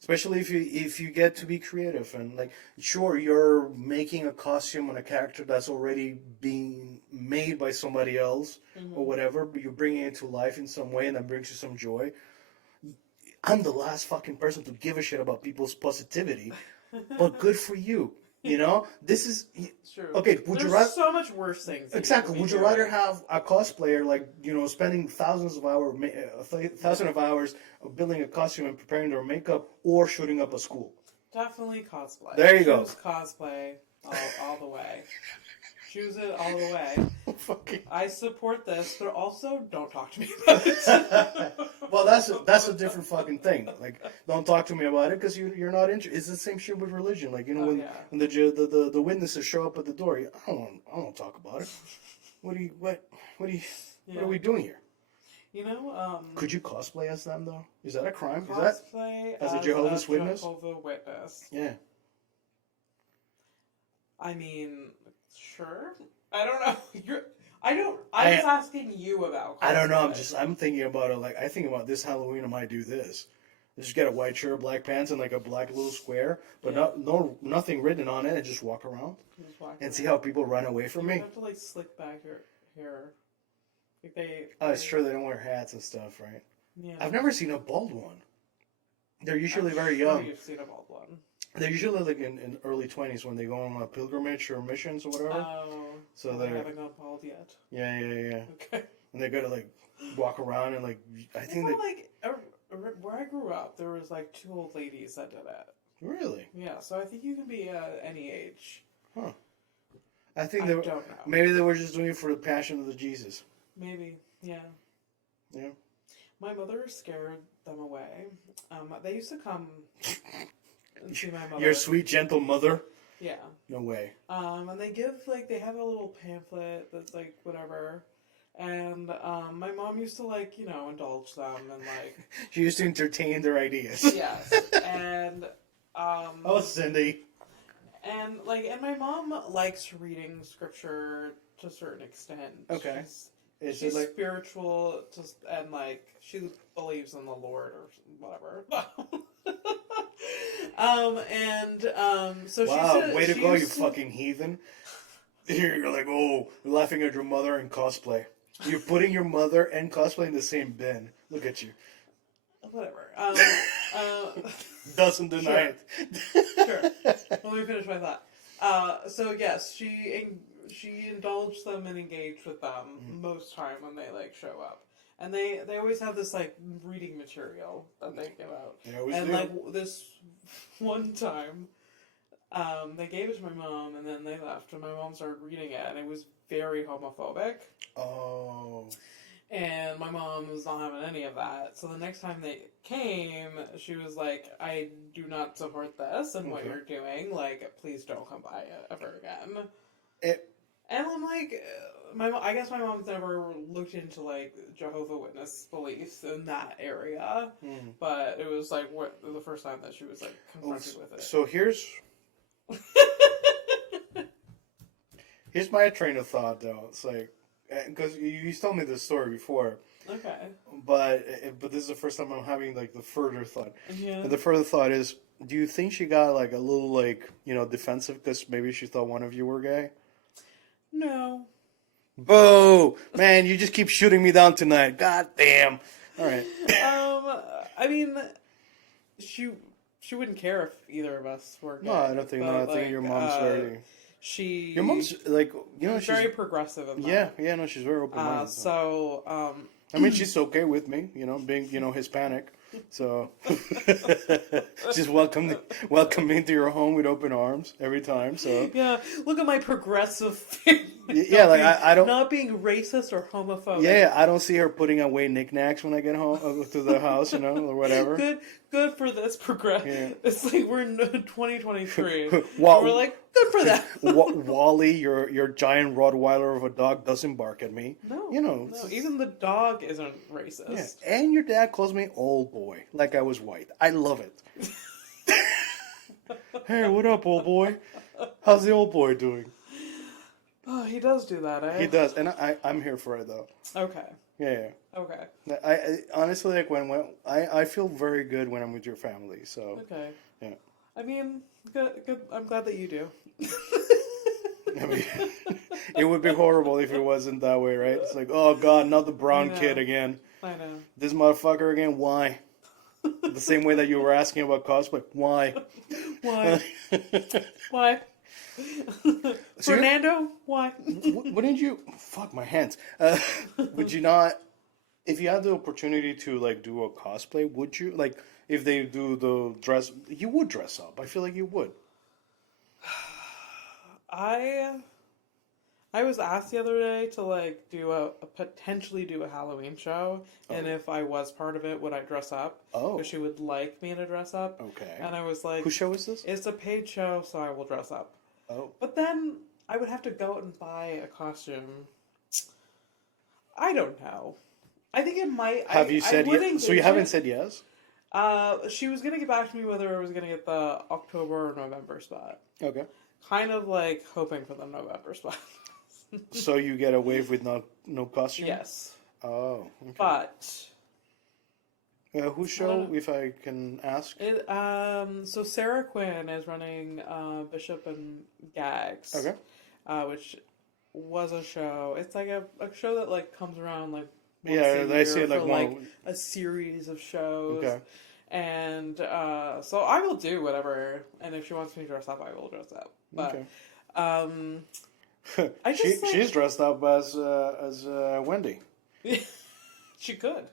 especially if you get to be creative and, like, sure, you're making a costume on a character that's already being made by somebody else or whatever, but you're bringing it to life in some way, and that brings you some joy. I'm the last fucking person to give a shit about people's positivity, but good for you. You know, this is true. Okay. There's so much worse things. Exactly. Would you rather have a cosplayer, like, you know, spending thousands of hours of building a costume and preparing their makeup, or shooting up a school? Definitely cosplay. There you go. Choose cosplay all the way. Choose it all the way. Fucking. I support this, but also don't talk to me about it. Well, that's a different fucking thing. Like, don't talk to me about it because you're not interested. It's the same shit with religion. Like, you know, when the witnesses show up at the door, I don't want to talk about it. What are we doing here? You know, could you cosplay as them though? Is that a crime? Cosplay as a Jehovah's Witness? Jehovah's Witness. Yeah. I mean, sure. I don't know. I was asking you about cosplay. I don't know. I'm thinking about it. Like, I think about this Halloween, I might do this. Just get a white shirt, black pants, and like a black little square, but nothing written on it, and just walk around and see how people run away from me. You have to, like, slick back your hair. Like it's true, they don't wear hats and stuff, right? Yeah. I've never seen a bald one. They're usually very young. You've seen a bald one. They're usually like in early 20s when they go on a pilgrimage or missions or whatever. Oh. So they haven't gone bald yet. Yeah. Okay. And they gotta, like, walk around and, like, I think where I grew up, there was, like, 2 old ladies that did it. Really? Yeah, so I think you can be any age. Huh. I don't know. Maybe they were just doing it for the passion of the Jesus. Maybe, yeah. Yeah. My mother scared them away. They used to come and see my mother. Your sweet, gentle mother? Yeah. No way. And they give, like, they have a little pamphlet that's, like, whatever. And, my mom used to, like, you know, indulge them and, like... She used to entertain their ideas. Yes. And, Oh, Cindy. And, like, and my mom likes reading scripture to a certain extent. Okay. She's like spiritual, and like she believes in the Lord or whatever. So wow, way to go, you to... fucking heathen! You're like, oh, laughing at your mother in cosplay. You're putting your mother and cosplay in the same bin. Look at you. Whatever. Doesn't deny it. Sure. Let me finish my thought. So yes, she indulged them and engaged with them most time when they like show up, and they always have this like reading material that they give out. And like this one time, they gave it to my mom, and then they left, and my mom started reading it, and it was very homophobic. Oh. And my mom was not having any of that. So the next time they came, she was like, I do not support this and what you're doing. Like, please don't come by it ever again. And I'm like, I guess my mom's never looked into, like, Jehovah's Witness beliefs in that area. But it was, like, the first time that she was, like, confronted with it. So here's my train of thought, though. It's like, because you told me this story before. Okay. But this is the first time I'm having, like, the further thought. Yeah. And the further thought is, do you think she got, like, a little, like, you know, defensive because maybe she thought one of you were gay? No. Boo! Man, you just keep shooting me down tonight. God damn. All right. I mean, she wouldn't care if either of us were gay. No, I don't think. No, I think your mom's very. Your mom's like, you know, she's very progressive. In that. Yeah, no, she's very open-minded. I mean, she's okay with me, you know, being, you know, Hispanic. So she's welcome me into your home with open arms every time. So yeah, look at my progressive family. Yeah, like I don't not being racist or homophobic. Yeah, I don't see her putting away knickknacks when I get home to the house, you know, or whatever. Good for this progression. Yeah. It's like we're in 2023. We're like, good for that. Wally, your giant Rottweiler of a dog, doesn't bark at me. No, you know, even the dog isn't racist. Yeah. And your dad calls me old boy, like I was white. I love it. Hey, what up, old boy? How's the old boy doing? Oh, he does do that, eh? He does, and I'm here for it, though. Okay. Yeah. Okay. I honestly, like, when I feel very good when I'm with your family, so. Okay. Yeah. I mean, good. I'm glad that you do. I mean, it would be horrible if it wasn't that way, right? It's like, oh God, not the brown kid again. I know. This motherfucker again, why? The same way that you were asking about cosplay. Why? Why? Why? Fernando? Why? Wouldn't you... Fuck, my hands. Would you not... If you had the opportunity to, like, do a cosplay, would you? Like, if they do the dress... You would dress up. I feel like you would. I was asked the other day to, like, potentially do a Halloween show, and if I was part of it, would I dress up? Oh. Because she would like me to dress up. Okay. And I was like... Whose show is this? It's a paid show, so I will dress up. Oh. But then I would have to go out and buy a costume. I don't know. I think it might... Have you said yes? So you haven't said yes? She was going to get back to me whether I was going to get the October or November spot. Okay. Kind of like hoping for the November spot. So you get away with no costume? Yes. Oh, okay. But... whose show, if I can ask? So Sarah Quinn is running Bishop and Gags. Okay. Which was a show. It's like a show that like comes around like once a year I see it like a series of shows. Okay. And so I will do whatever, and if she wants me to dress up, I will dress up. But she's dressed up as Wendy. She could.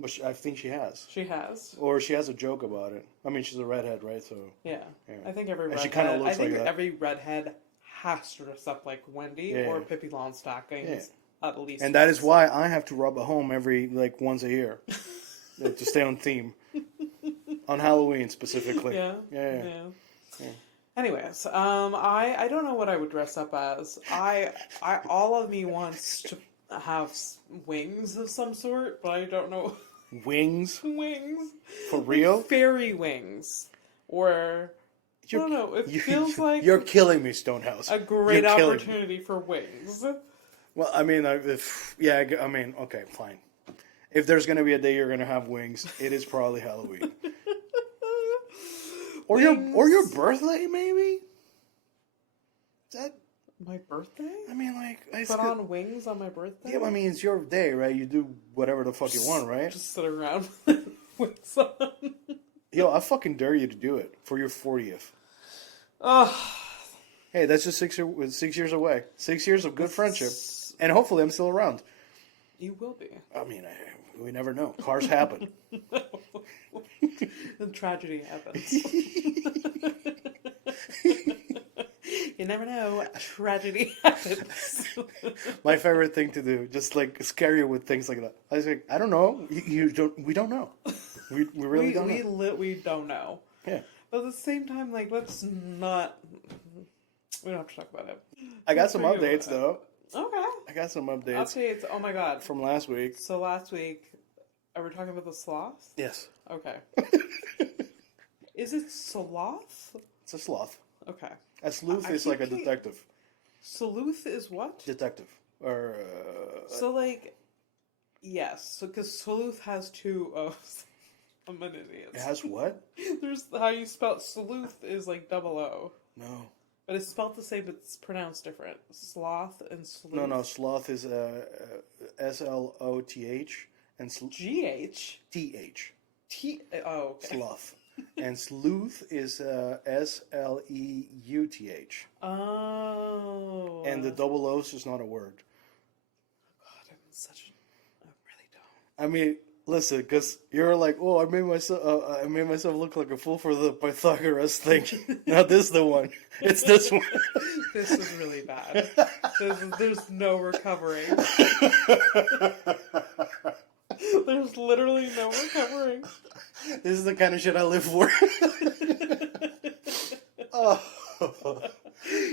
But I think she has. She has. Or she has a joke about it. I mean, she's a redhead, right? So yeah. I think every redhead. She kind of looks like that. Every redhead has to dress up like Wendy or Pippi Longstockings at least. And that is why I have to rub a home every once a year. to stay on theme. On Halloween specifically. Yeah. Yeah. Anyways, I don't know what I would dress up as. I all of me wants to have wings of some sort, but I don't know. Wings? Wings. For real? Fairy wings. Or, I don't know, it feels like... You're killing me, Stonehouse. A great opportunity for wings. Well, I mean, okay, fine. If there's going to be a day you're going to have wings, it is probably Halloween. Or your birthday, maybe? Is that... My birthday? I mean, like... Put on wings on my birthday? Yeah, I mean, it's your day, right? You do whatever the fuck you want, right? Just sit around with wings on. Yo, I fucking dare you to do it for your 40th. Oh. Hey, that's just 6 years away. 6 years of good friendship. And hopefully I'm still around. You will be. I mean, we never know. Cars happen. The tragedy happens. You never know. Tragedy happens. My favorite thing to do, just like scare you with things like that. I was like, I don't know. We don't know. We really don't know. We don't know. Yeah. But at the same time, like, let's not... We don't have to talk about it. I got some updates, though. Okay. I got some updates. Updates, oh my god. From last week. So last week, are we talking about the sloth? Yes. Okay. Is it sloth? It's a sloth. Okay. A sleuth is like a detective. Sleuth is what? Detective. Or, So, like, yes. So, because sleuth has two O's. I'm an idiot. It has what? There's how you spell sleuth is like double O. No. But it's spelled the same, but it's pronounced different. Sloth and sleuth. No. Sloth is S-L-O-T-H. And G-H? T-H. Oh, okay. Sloth. And sleuth is S-L-E-U-T-H. Oh. And the double O's is not a word. God, I'm such I really don't. I mean, listen, because you're like, oh, I made myself look like a fool for the Pythagoras thing. Now this is the one. It's this one. This is really bad. There's no recovering. There's literally no recovering. This is the kind of shit I live for. Oh.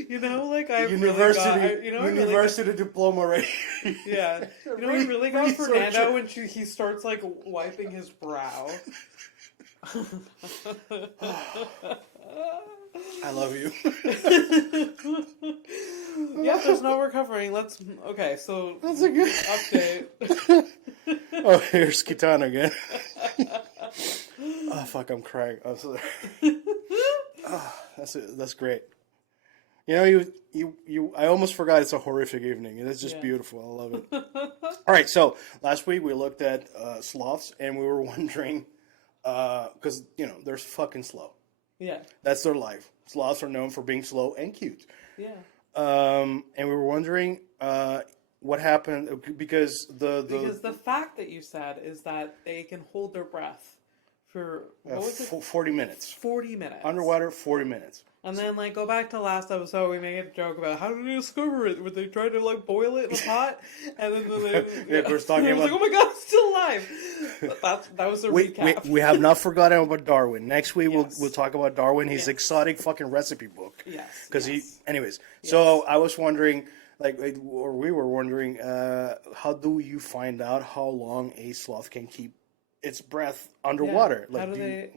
You know, like I've university diploma, right? Yeah. You know, I really got Fernando when he starts like wiping his brow. I love you. Yeah, there's no recovering. Okay, so that's a good update. Oh, here's Kitana again. Oh fuck, I'm crying. Oh, that's great. You know, you I almost forgot it's a horrific evening. It's just beautiful. I love it. All right, so last week we looked at sloths, and we were wondering, because, you know, they're fucking slow. Yeah. That's their life. Sloths are known for being slow and cute. Yeah. And we were wondering what happened, because the fact that you said is that they can hold their breath for, what was it? 40 minutes. 40 minutes. Underwater, 40 minutes. And then, like, go back to last episode, we made a joke about how did they discover it? Were they trying to, like, boil it in a pot? And then we were talking about... like, oh my god, it's still alive! That was a recap. We have not forgotten about Darwin. Next week, we'll talk about Darwin, his exotic fucking recipe book. Yes. Because anyways. Yes. So, I was wondering, we were wondering, how do you find out how long a sloth can keep its breath underwater? Yeah.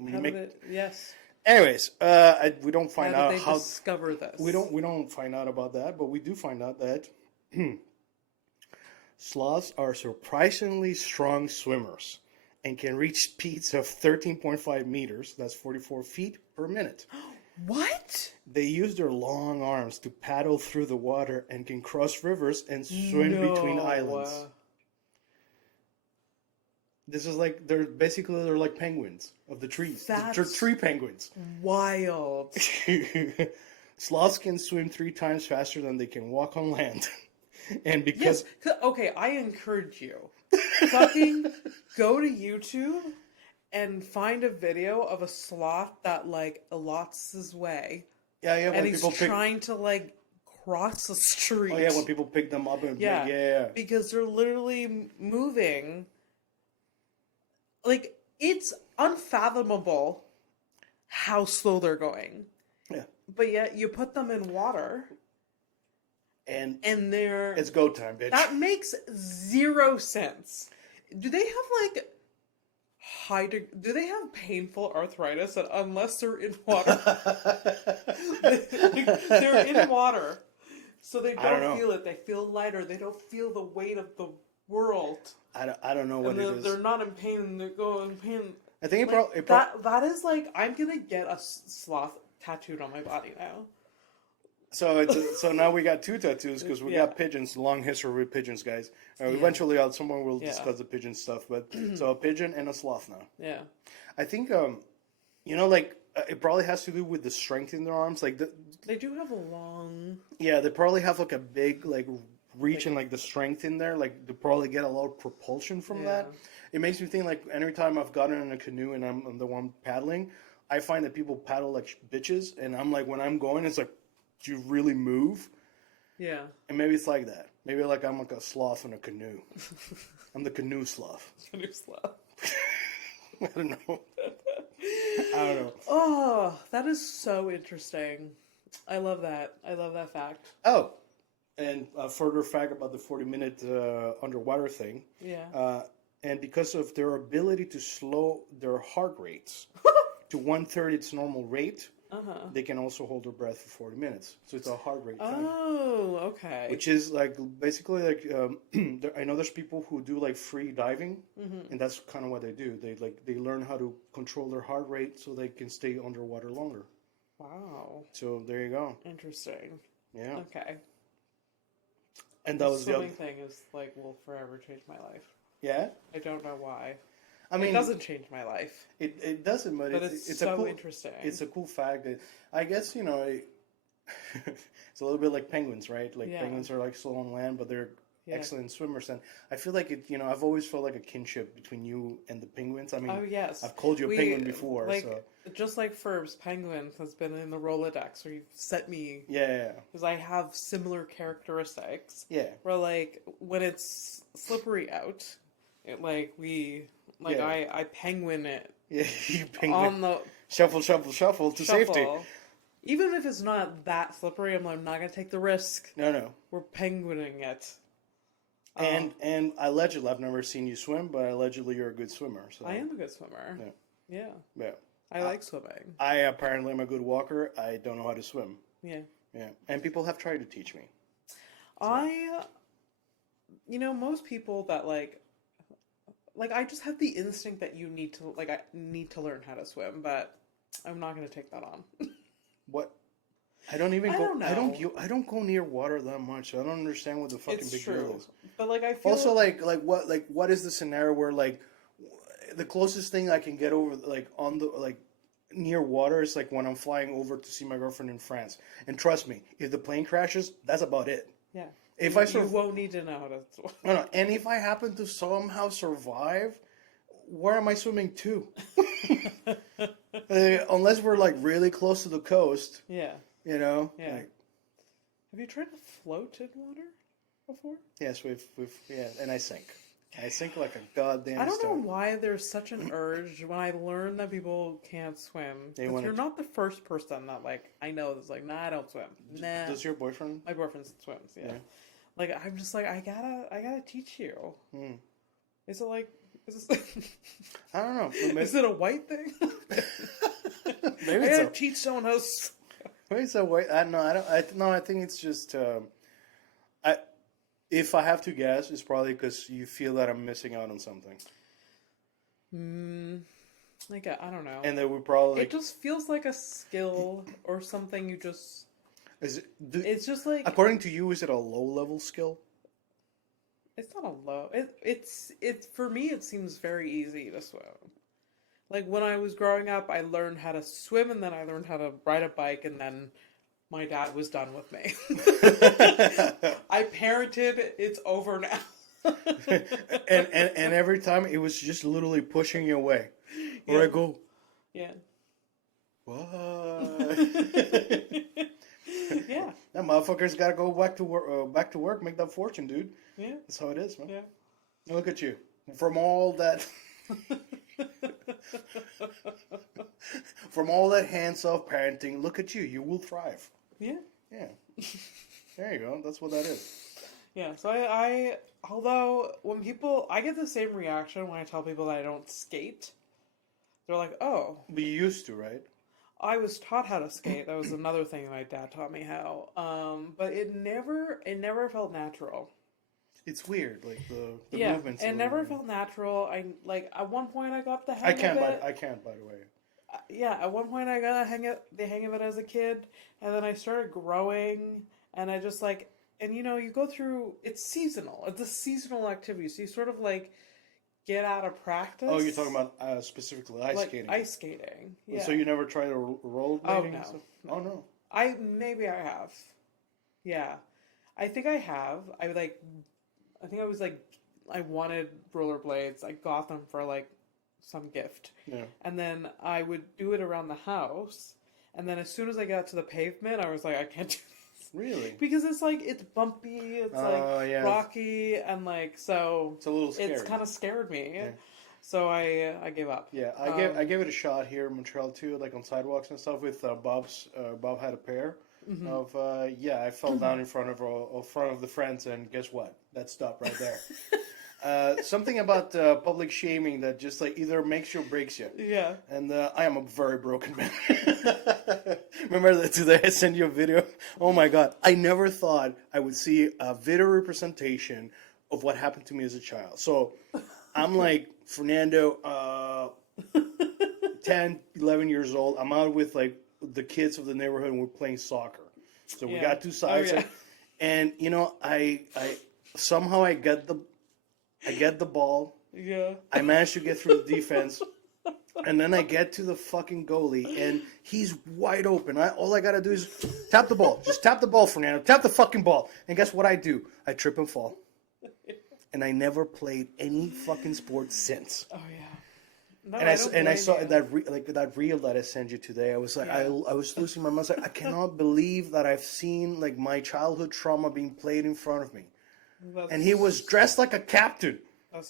Yes. Anyways, we don't find out how they discover this. We don't find out about that, but we do find out that sloths are surprisingly strong swimmers and can reach speeds of 13.5 meters. That's 44 feet per minute. What? They use their long arms to paddle through the water and can cross rivers and swim between islands. This is like they're like penguins of the trees. They're tree penguins. Wild. Sloths can swim 3 times faster than they can walk on land. And because okay, I encourage you. Fucking go to YouTube and find a video of a sloth that like allots his way. Yeah. And he's trying to like cross the street. Oh yeah, when people pick them up and yeah. Because they're literally moving. Like, it's unfathomable how slow they're going. Yeah. But yet you put them in water And they're... it's go time, bitch. That makes zero sense. Do they have like do they have painful arthritis that unless they're in water, they're in water, so they don't feel it. They feel lighter. They don't feel the weight of the world. I don't know what it is. They're not in pain. And they're going in pain. I think that is like, I'm gonna get a sloth tattooed on my body now. So now we got 2 tattoos because we got pigeons. Long history with pigeons, guys. Eventually, at some point, we'll discuss the pigeon stuff. But so a pigeon and a sloth now. Yeah. I think it probably has to do with the strength in their arms. Like they do have a long. Yeah, they probably have like a big reach and like the strength in there. Like they probably get a lot of propulsion from that. It makes me think like every time I've gotten in a canoe and I'm the one paddling, I find that people paddle like bitches, and I'm like, when I'm going, it's like, do you really move? Yeah. And maybe it's like that. Maybe like I'm like a sloth in a canoe. I'm the canoe sloth. Canoe sloth. I don't know. I don't know. Oh, that is so interesting. I love that. I love that fact. Oh, and a further fact about the 40-minute underwater thing. Yeah. And because of their ability to slow their heart rates to 1/3 its normal rate, they can also hold their breath for 40 minutes. So it's a heart rate thing. Oh, okay. Which is like basically like I know there's people who do like free diving, and that's kind of what they do. They learn how to control their heart rate so they can stay underwater longer. Wow. So there you go. Interesting. Yeah. Okay. And that was the swimming thing is like will forever change my life. Yeah. I don't know why. I mean, it doesn't change my life. It doesn't, but it's so interesting. It's a cool fact. I guess it's a little bit like penguins, right? Like penguins are like slow on land, but they're excellent swimmers. And I feel like I've always felt like a kinship between you and the penguins. I mean, I've called you a penguin before, so just like Furbs, penguin has been in the Rolodex where you've sent me. Yeah. Because I have similar characteristics. Yeah. Where like when it's slippery out, I penguin it. Yeah, you penguin. On the shuffle to safety. Even if it's not that slippery, I'm not going to take the risk. No. We're penguining it. And allegedly, I've never seen you swim, but allegedly you're a good swimmer. So. I am a good swimmer. Yeah. I like swimming. I apparently am a good walker. I don't know how to swim. Yeah. And people have tried to teach me. So. Most people that I just have the instinct that you need to, I need to learn how to swim, but I'm not going to take that on. What? I don't know. I don't go near water that much. I don't understand what the fucking big deal is. But I feel also what is the scenario where the closest thing I can get over on the near water is when I'm flying over to see my girlfriend in France. And trust me, if the plane crashes, that's about it. Yeah. You won't need to know how to swim. No. And if I happen to somehow survive, where am I swimming to? Unless we're really close to the coast. Yeah. Yeah. Have you tried to float in water before? Yes, we've and I sink. I sink like a goddamn I don't stone. know why there's such an urge when I learn that people can't swim. You're not the first person that I know that's nah, I don't swim. Nah. Does your boyfriend? My boyfriend swims, yeah. I'm just I gotta teach you. Is it I don't know. Maybe... Is it a white thing? Maybe I gotta teach someone how to Maybe it's a white... I think it's just... If I have to guess, it's probably because you feel that I'm missing out on something. I don't know. And that we probably... It just feels like a skill or something you just... It's just according to you, is it a low-level skill? It's not a low... It's for me, it seems very easy to swim. When I was growing up, I learned how to swim, and then I learned how to ride a bike, and then my dad was done with me. I parented, it's over now. and every time, it was just literally pushing you away. Where I go... Yeah. What? Yeah. That motherfucker's got to go back to work, make that fortune, dude. Yeah. That's how it is, man. Yeah. Look at you. From all that From all that hands-off parenting, look at you. You will thrive. Yeah. Yeah. There you go. That's what that is. Yeah, so I although when people, I get the same reaction when I tell people that I don't skate. They're like, oh, But you used to, right? I was taught how to skate. That was another thing my dad taught me how. But it never felt natural. It's weird, like the Yeah, movements. it never felt natural. I like at one point I got the hang I of can't. it. I can't. By the way. Yeah, at one point I got the hang of it as a kid, and then I started growing, and I just like, and you know, you go through. It's seasonal. It's a seasonal activity, so you sort of like get out of practice. Oh, you're talking about specifically ice skating. Ice skating. Yeah. So you never tried rollerblading? Oh no. Oh no. Maybe I have. Yeah, I think I have. I think I was like, I wanted rollerblades. I got them for like some gift. Yeah. And then I would do it around the house. And then as soon as I got to the pavement, I was like, I can't do this. Really? Because it's like, it's bumpy, it's yeah. rocky, and like, so. It's a little scary. It's kind of scared me. Yeah. So I gave up. Yeah, I gave it a shot here in Montreal too, like on sidewalks and stuff with Bob's. Bob had a pair of, I fell down in front of the friends, and guess what? That stopped right there. Something about public shaming that just like either makes you or breaks you. Yeah. And I am a very broken man. Remember that today I sent you a video? Oh my god. I never thought I would see a video representation of what happened to me as a child. So I'm like, Fernando, 10, 11 years old. I'm out with like the kids of the neighborhood and we're playing soccer. So we got two sides. And you know, I somehow I get the ball. Yeah. I managed to get through the defense. And then I get to the fucking goalie, and he's wide open. All I gotta do is tap the ball. Just tap the ball, Fernando. Tap the fucking ball. And guess what I do? I trip and fall. And I never played any fucking sport since. Oh yeah. No, I saw that reel that I sent you today. I was like, I was losing my mind. I was like, I cannot believe that I've seen like my childhood trauma being played in front of me. And he was dressed like a captain,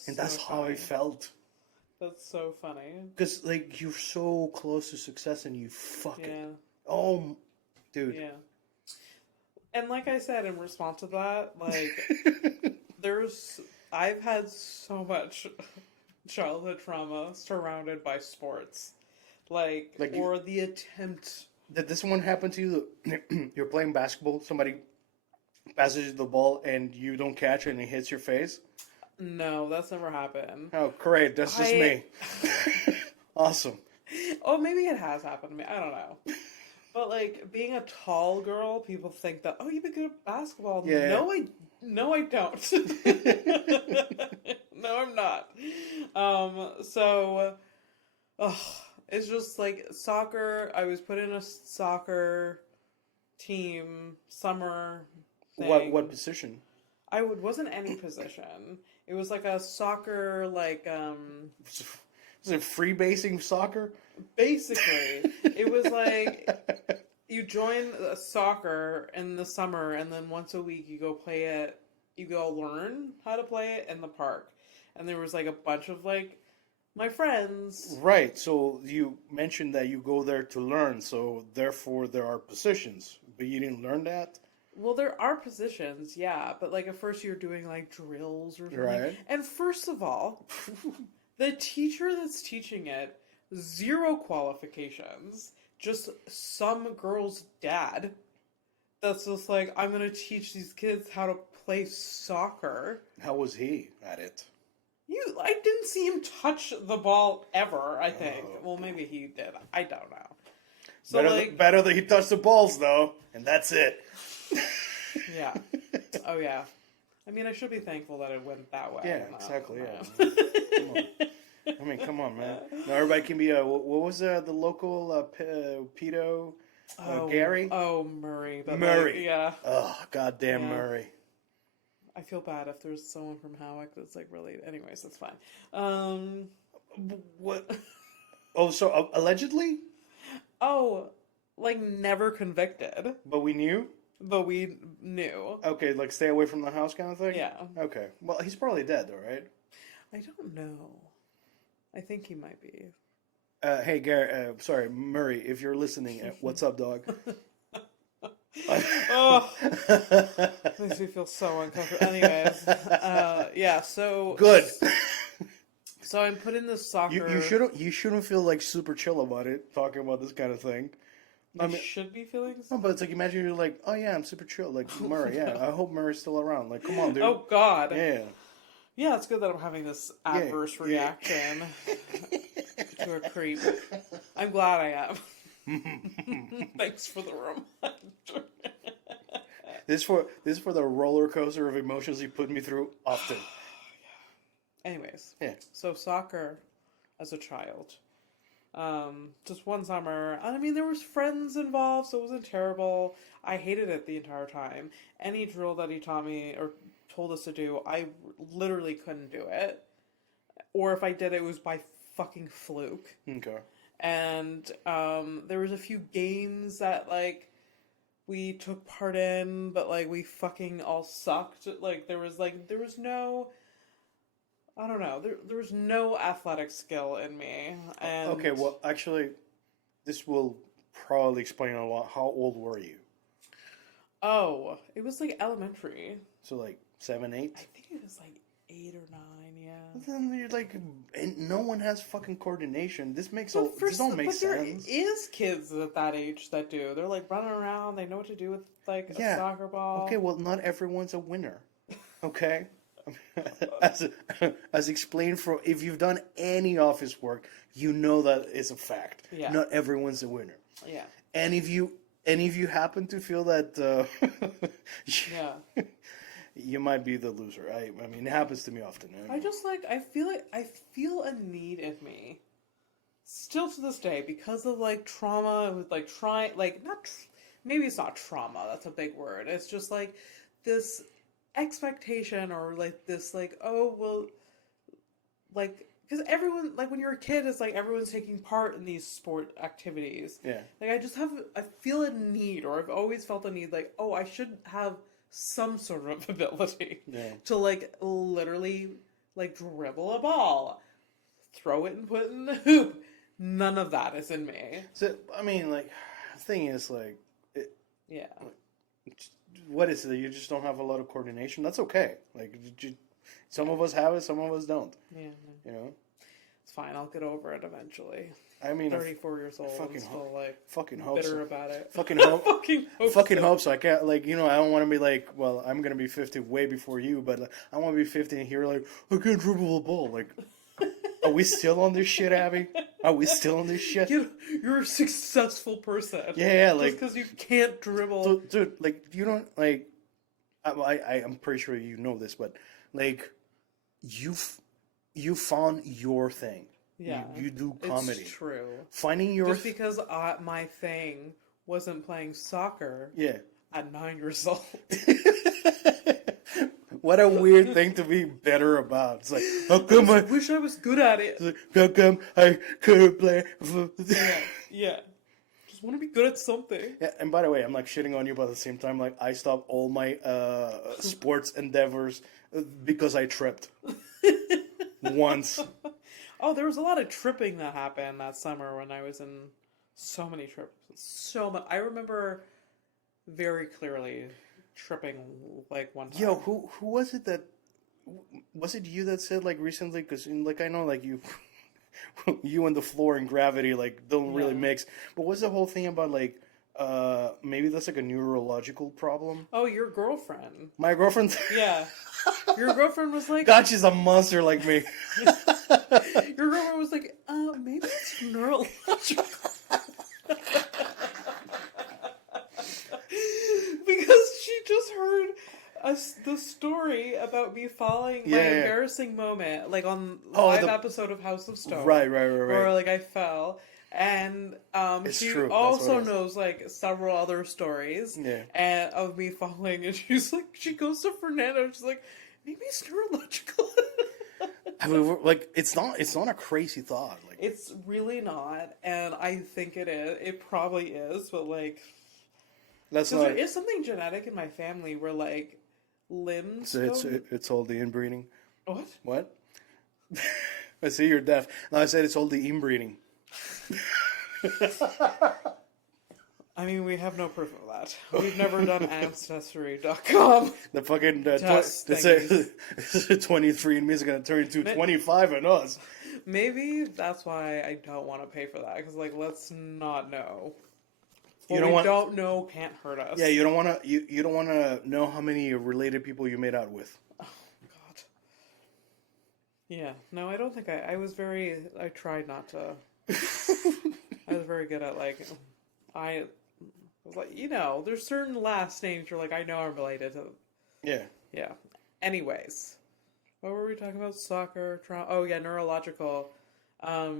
and that's how I felt. That's so funny. Because, like, you're so close to success and you fuck it. Yeah. Oh, dude. Yeah. And like I said, in response to that, like, I've had so much childhood trauma surrounded by sports. Like or the attempt. Did this one happen to you? You're playing basketball, somebody passes you the ball and you don't catch it and it hits your face? No, that's never happened. Oh, great. That's just me. Awesome. Oh, maybe it has happened to me. I don't know. But, like, being a tall girl, people think that, oh, you'd be good at basketball. Yeah. No, I don't. No, I'm not. It's just, like, soccer. I was put in a soccer team, summer thing. What position? Wasn't any position. It was like a soccer, like, Was it freebasing soccer? Basically. It was like, you join soccer in the summer, and then once a week you go play it, you go learn how to play it in the park. And there was like a bunch of like, my friends. Right, so you mentioned that you go there to learn, so therefore there are positions. But you didn't learn that? Well, there are positions, yeah, but like at first you're doing like drills or something. Right. And first of all, the teacher that's teaching it, 0 qualifications, just some girl's dad that's just like, I'm going to teach these kids how to play soccer. How was he at it? I didn't see him touch the ball ever, I think. Well, maybe he did. I don't know. So better that he touched the balls, though, and that's it. Yeah. Oh, yeah. I mean, I should be thankful that it went that way. Yeah, exactly, yeah. Come on. I mean, come on, man. Now everybody can be, what was the local pedo? Gary? Oh, Murray. Murray. Like, yeah. Oh, goddamn Murray. I feel bad if there's someone from Howick that's like really. Anyways, that's fine. What? Oh, so allegedly? Oh, like never convicted. But we knew? But we knew. Okay, like stay away from the house kind of thing? Yeah. Okay. Well, he's probably dead though, right? I don't know. I think he might be. Hey, Gary, sorry, Murray, if you're listening, what's up, dog? Oh, makes me feel so uncomfortable. Anyways, yeah. So Good. So I'm putting this soccer. You shouldn't feel like super chill about it, talking about this kind of thing. I should be feeling. No, but it's like, imagine you're like, oh yeah, I'm super chill, like Murray. Yeah, I hope Murray's still around. Like, come on, dude. Oh God. Yeah. Yeah, it's good that I'm having this adverse reaction to a creep. I'm glad I am. Thanks for the reminder. This is for the roller coaster of emotions you put me through often. Anyways, yeah. So soccer as a child, just one summer. I mean, there was friends involved, so it wasn't terrible. I hated it the entire time. Any drill that he taught me or told us to do, I literally couldn't do it. Or if I did, it was by fucking fluke. Okay. And there was a few games that like we took part in, but like we fucking all sucked. There was no, I don't know, there was no athletic skill in me. And okay, well, actually, this will probably explain a lot. How old were you? Oh, it was like elementary. So like 7, 8. I think it was like 8 or 9. Yeah. Then you're like, and no one has fucking coordination. This don't make sense. There is kids at that age that do. They're like running around. They know what to do with like a soccer ball. Okay, well, not everyone's a winner. Okay. As explained from, if you've done any office work, you know that is a fact. Yeah. Not everyone's a winner. Yeah. And if you happen to feel that, yeah, you might be the loser. I mean, it happens to me often. I feel a need in me, still to this day, because of like trauma with like trying like maybe it's not trauma. That's a big word. It's just like this expectation or like this like, oh well, like because everyone, like when you're a kid, it's like everyone's taking part in these sport activities. Yeah. Like I feel a need, or I've always felt a need, like, oh, I should have some sort of ability to like literally like dribble a ball, throw it and put it in the hoop. None of that is in me. So I mean, like, the thing is, like, yeah. What is it? You just don't have a lot of coordination. That's okay. Like, some of us have it, some of us don't. Yeah. You know, it's fine. I'll get over it eventually. I mean, 34 years old. I'm still like fucking hope bitter so. about it. Fucking hope. fucking hope so. I can't, like, you know, I don't want to be like, well, I'm gonna be 50 way before you, but like, I want to be 50 and hear like, I can't dribble a ball. Like, are we still on this shit, Abby? Are we still on this shit? You're a successful person. Yeah, like, just because you can't dribble. Dude, like, you don't, like, I'm pretty sure you know this, but like, you found your thing. Yeah, you do comedy. It's true. Finding your just because my thing wasn't playing soccer. Yeah. At 9 years old. What a weird thing to be bitter about. It's like, how come I wish I was good at it. It's like, how come I couldn't play? Yeah. Just want to be good at something. Yeah, and by the way, I'm like shitting on you, but at the same time, like, I stopped all my sports endeavors because I tripped once. Oh, there was a lot of tripping that happened that summer when I was in so many trips. So much. I remember very clearly tripping like one time. Yo, who was it that... Was it you that said, like, recently? Because, like, I know, like, you and the floor and gravity, like, don't really mix. But what's the whole thing about, like, maybe that's, like, a neurological problem? Oh, your girlfriend. My girlfriend? Yeah. Your girlfriend was like... God, she's a monster like me. Your girlfriend was like, maybe it's neurological. Because she just heard the story about me falling, my embarrassing moment, like on live episode of House of Stone. Right. Where, like, I fell. And she true. also knows, like, several other stories and of me falling. And she's like, she goes to Fernando and she's like, maybe it's neurological. I mean, like, it's not a crazy thought. Like, it's really not, and I think it is. It probably is, but like, that's not. There is something genetic in my family where like limbs. It's all the inbreeding. What? What? I see you're deaf. No, I said it's all the inbreeding. I mean, we have no proof of that. We've never done Ancestry.com. The fucking Test they say 23andMe is gonna turn into 25 on us. Maybe that's why I don't want to pay for that. Because, like, let's not know. What You don't know can't hurt us. Yeah, you don't want to. You don't want to know how many related people you made out with. Oh, God. Yeah. No, I don't think I was very... I tried not to... I was very good at, like... I was like, you know, there's certain last names you're like, I know I'm related to. Yeah. Yeah. Anyways. What were we talking about? Soccer, trauma. Oh, yeah, neurological. Yeah,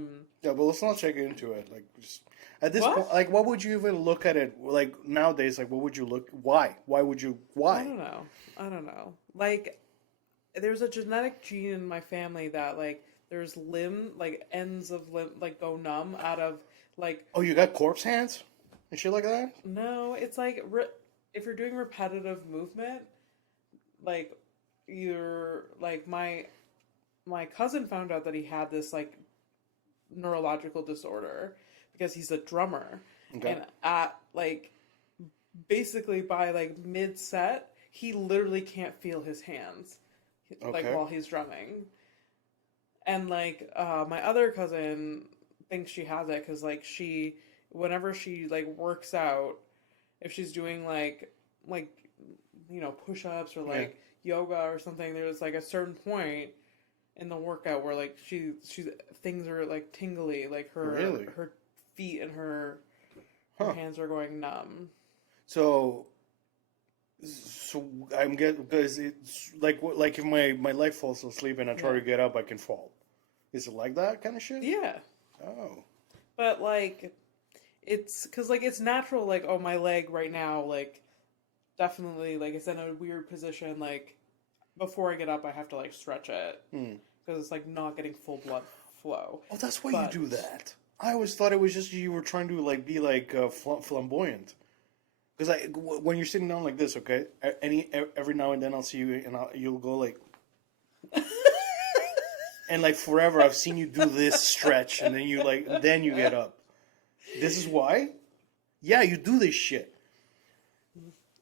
but let's not check into it. Like, just at this What? point, like, what would you even look at it? Like nowadays, like, what would you look? Why? Why would you? Why? I don't know. Like, there's a genetic gene in my family that, like, there's ends of limb, like, go numb out of, like... Oh, you got corpse hands and shit like that? No, it's like, if you're doing repetitive movement, like, you're, like, my cousin found out that he had this, like, neurological disorder because he's a drummer. Okay. And at, like, basically by, like, mid-set, he literally can't feel his hands, like, Okay. while he's drumming. And, like, my other cousin thinks she has it because, like, whenever she, like, works out, if she's doing, like, you know, push-ups or, like, yoga or something, there's, like, a certain point in the workout where, like, she's things are, like, tingly, like, her feet and her hands are going numb. So I'm getting, because it's like if my leg falls asleep and I try to get up, I can fall. Is it like that kind of shit? Yeah. Oh. But, like, it's because, like, it's natural, like, oh, my leg right now, like, definitely, like, it's in a weird position, like, before I get up, I have to, like, stretch it. Because it's, like, not getting full blood flow. Oh, that's why you do that. I always thought it was just you were trying to, like, be, like, flamboyant. Because when you're sitting down like this, okay, every now and then I'll see you and you'll go, like... And, like, forever I've seen you do this stretch and then you get up. This is why? Yeah, you do this shit.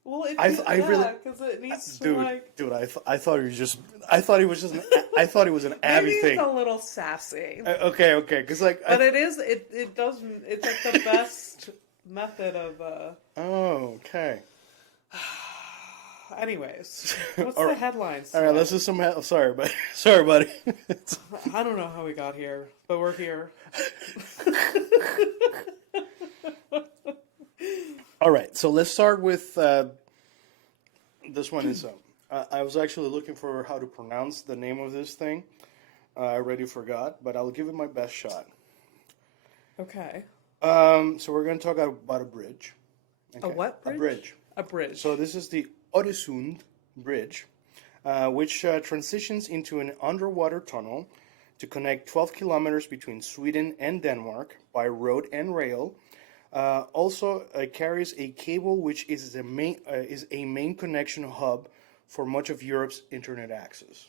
Well, because it needs dude, to, like... Dude, I thought it was an Abby maybe thing. It's a little sassy. Okay, because, like... But it's like the best method of... Oh, okay. Anyways, what's the headlines? All right, let's do some... Sorry, buddy. I don't know how we got here, but we're here. All right, so let's start with... this one is... I was actually looking for how to pronounce the name of this thing. I already forgot, but I'll give it my best shot. Okay. So we're going to talk about a bridge. Okay. A what bridge? A bridge. A bridge. So this is the Öresund Bridge, which transitions into an underwater tunnel to connect 12 kilometers between Sweden and Denmark by road and rail. Also carries a cable which is a main connection hub for much of Europe's internet access.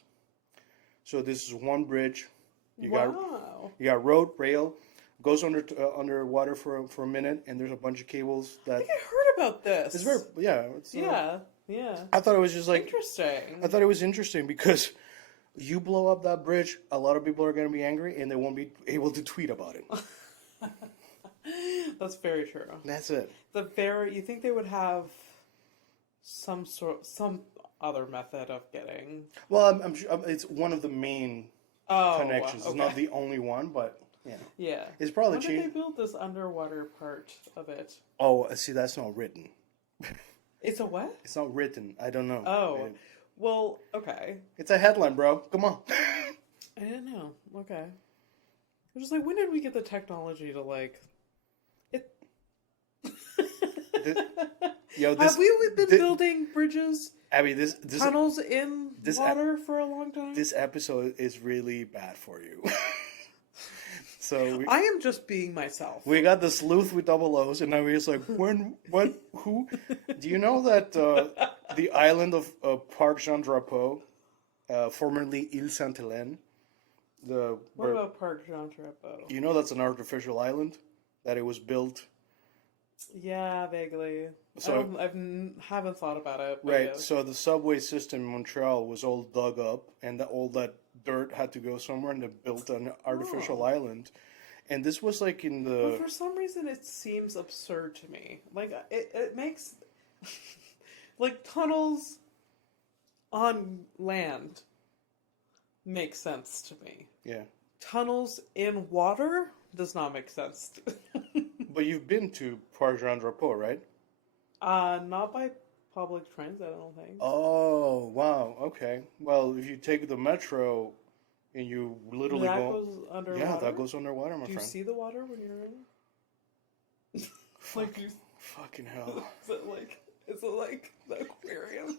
So this is one bridge. You got road, rail, goes underwater for a minute, and there's a bunch of cables that... I think I heard about this. It's very... Yeah. Yeah. I thought it was just like... Interesting. I thought it was interesting because you blow up that bridge, a lot of people are going to be angry, and they won't be able to tweet about it. That's very true. That's it. You think they would have some other method of getting... Well, I'm sure it's one of the main connections. Okay. It's not the only one, but yeah. Yeah. It's probably When cheap. did they build this underwater part of it? Oh, see, that's not written. It's a what? It's not written. I don't know. Oh. Well, okay. It's a headline, bro. Come on. I didn't know. Okay. I'm just like, when did we get the technology to, like... Have we been building bridges, Abby, this tunnels in water for a long time? This episode is really bad for you. So I am just being myself. We got the sleuth with double O's, and now we're just like, when, what, who? Do you know that the island of Parc Jean Drapeau, formerly Île Sainte-Hélène, The What about Park Jean Drapeau? you know that's an artificial island that it was built. Yeah, vaguely. So haven't thought about it. But right, yes. so the subway system in Montreal was all dug up, and all that dirt had to go somewhere, and they built an artificial island. And this was like in But the for some reason, it seems absurd to me. Like it makes like tunnels on land make sense to me. yeah. Tunnels in water does not make sense. But you've been to Park Jean Drapeau, right? Not by public transit, I don't think. Oh wow, okay. Well, if you take the metro and you literally That go, goes underwater. yeah, that goes underwater, my Do you friend. see the water when you're in? Like you, Fucking hell. is it like the aquarium?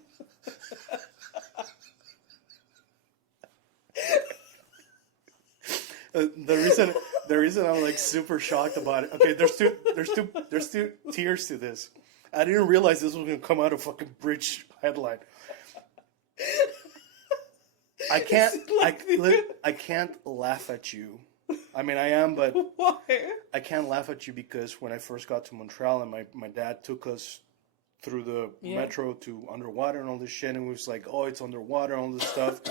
The reason I'm like super shocked about it. Okay, there's two tiers to this. I didn't realize this was gonna come out of fucking bridge headline. I can't laugh at you. I mean, I am, but Why? I can't laugh at you because when I first got to Montreal and my dad took us through the metro to underwater and all this shit, and we was like, oh, it's underwater, all this stuff,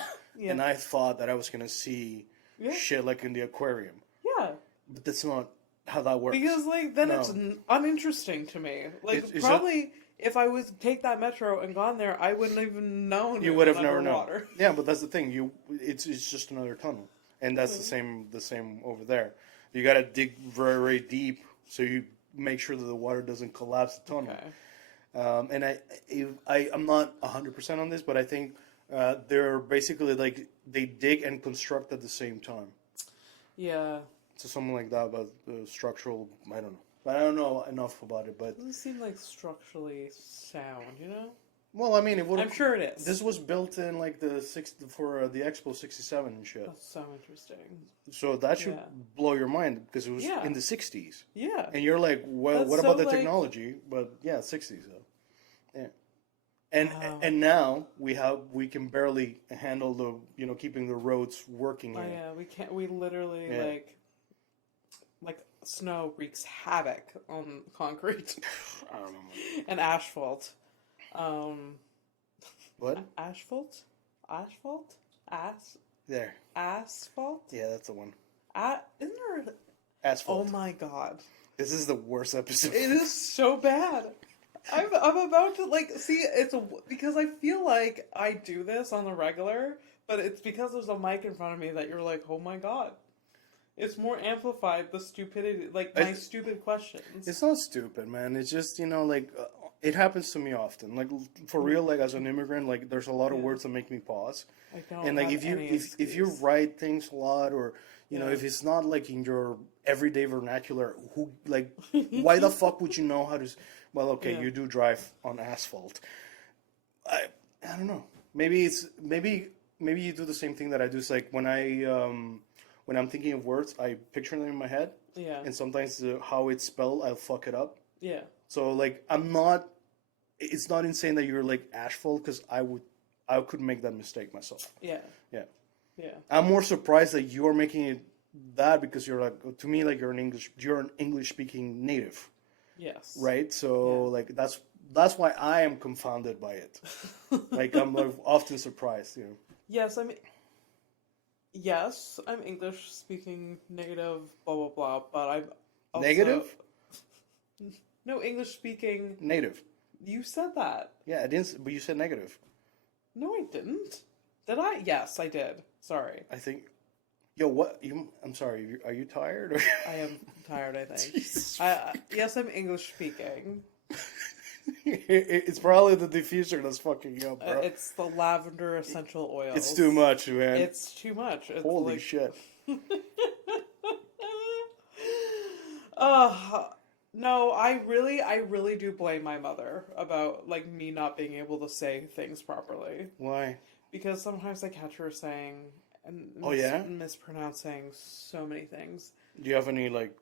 and I thought that I was gonna see shit like in the aquarium. Yeah. But that's not how that works. Because, like, then it's uninteresting to me. Like, probably if I was to take that metro and gone there, I wouldn't even known you would have never known. known. Yeah, but that's the thing. It's just another tunnel, and that's the same over there. You got to dig very, very deep so you make sure that the water doesn't collapse the tunnel. Okay. And I'm not 100% on this, but I think they're basically like they dig and construct at the same time. Yeah. So something like that about the structural. I don't know, but I don't know enough about it. But it doesn't seem like structurally sound, you know. Well, I mean, I'm sure it is. This was built in like the Expo '67 and shit. That's so interesting. So that should blow your mind because it was in the '60s. Yeah. And you're like, well, what about the technology? But yeah, '60s though. Yeah. And now we can barely handle the keeping the roads working. Oh yeah, we can't. We literally like snow wreaks havoc on concrete. I don't know. And asphalt. What? Asphalt? There. Asphalt? Yeah, that's the one. Isn't there? Asphalt. Oh my god. This is the worst episode. It is so bad. I'm about to see because I feel like I do this on the regular, but it's because there's a mic in front of me that you're like, oh my god. It's more amplified, the stupidity, my stupid questions. It's not stupid, man. It's just, it happens to me often. Like, for real, like, as an immigrant, like, there's a lot of words that make me pause. I don't And, like, have if you write things a lot, or, if it's not, like, in your everyday vernacular, why the fuck would you know how to... Well, okay, you do drive on asphalt. I don't know. Maybe you do the same thing that I do. It's like, when I'm thinking of words, I picture them in my head. Yeah. And sometimes how it's spelled, I'll fuck it up. Yeah. So, like, it's not insane that you're, like, asphalt, because I could make that mistake myself. Yeah. Yeah. Yeah. I'm more surprised that you're making it that because you're, like, to me, like, you're an English-speaking native. Yes. Right? So, like, that's why I am confounded by it. Like, I'm, like, often surprised, Yes, I'm English speaking native, blah blah blah, but I'm also... Negative? No, English speaking native. You said that. Yeah, I didn't, but you said negative. No, I didn't. Did I? Yes, I did. Sorry. I think. Yo, what? I'm sorry. Are you tired? Or... I am tired. I think. Yes, I'm English speaking. It's probably the diffuser that's fucking you up, bro. It's the lavender essential oil. It's too much, man. It's too much. It's Holy shit. No, I really do blame my mother about, like, me not being able to say things properly. Why? Because sometimes I catch her saying and mispronouncing so many things. Do you have any, like,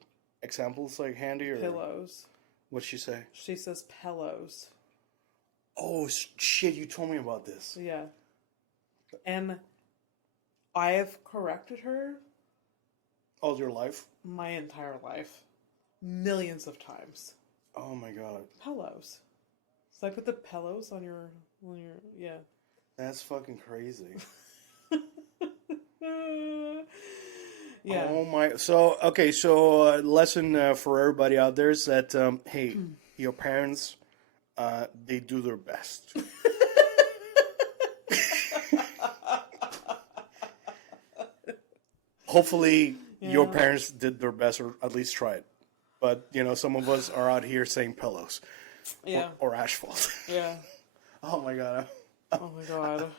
examples, like, handy? Or pillows. What'd she say? She says pillows. Oh, shit, you told me about this. Yeah. And I have corrected her All your life? my entire life. Millions of times. Oh my god. Pillows. So I put the pillows on your yeah. That's fucking crazy. Yeah. Oh my. So, okay, so lesson for everybody out there is that, hey, your parents, they do their best. Hopefully, your parents did their best, or at least tried. But, some of us are out here saying pillows. Yeah. Or asphalt. Yeah. Oh my god. Oh my god.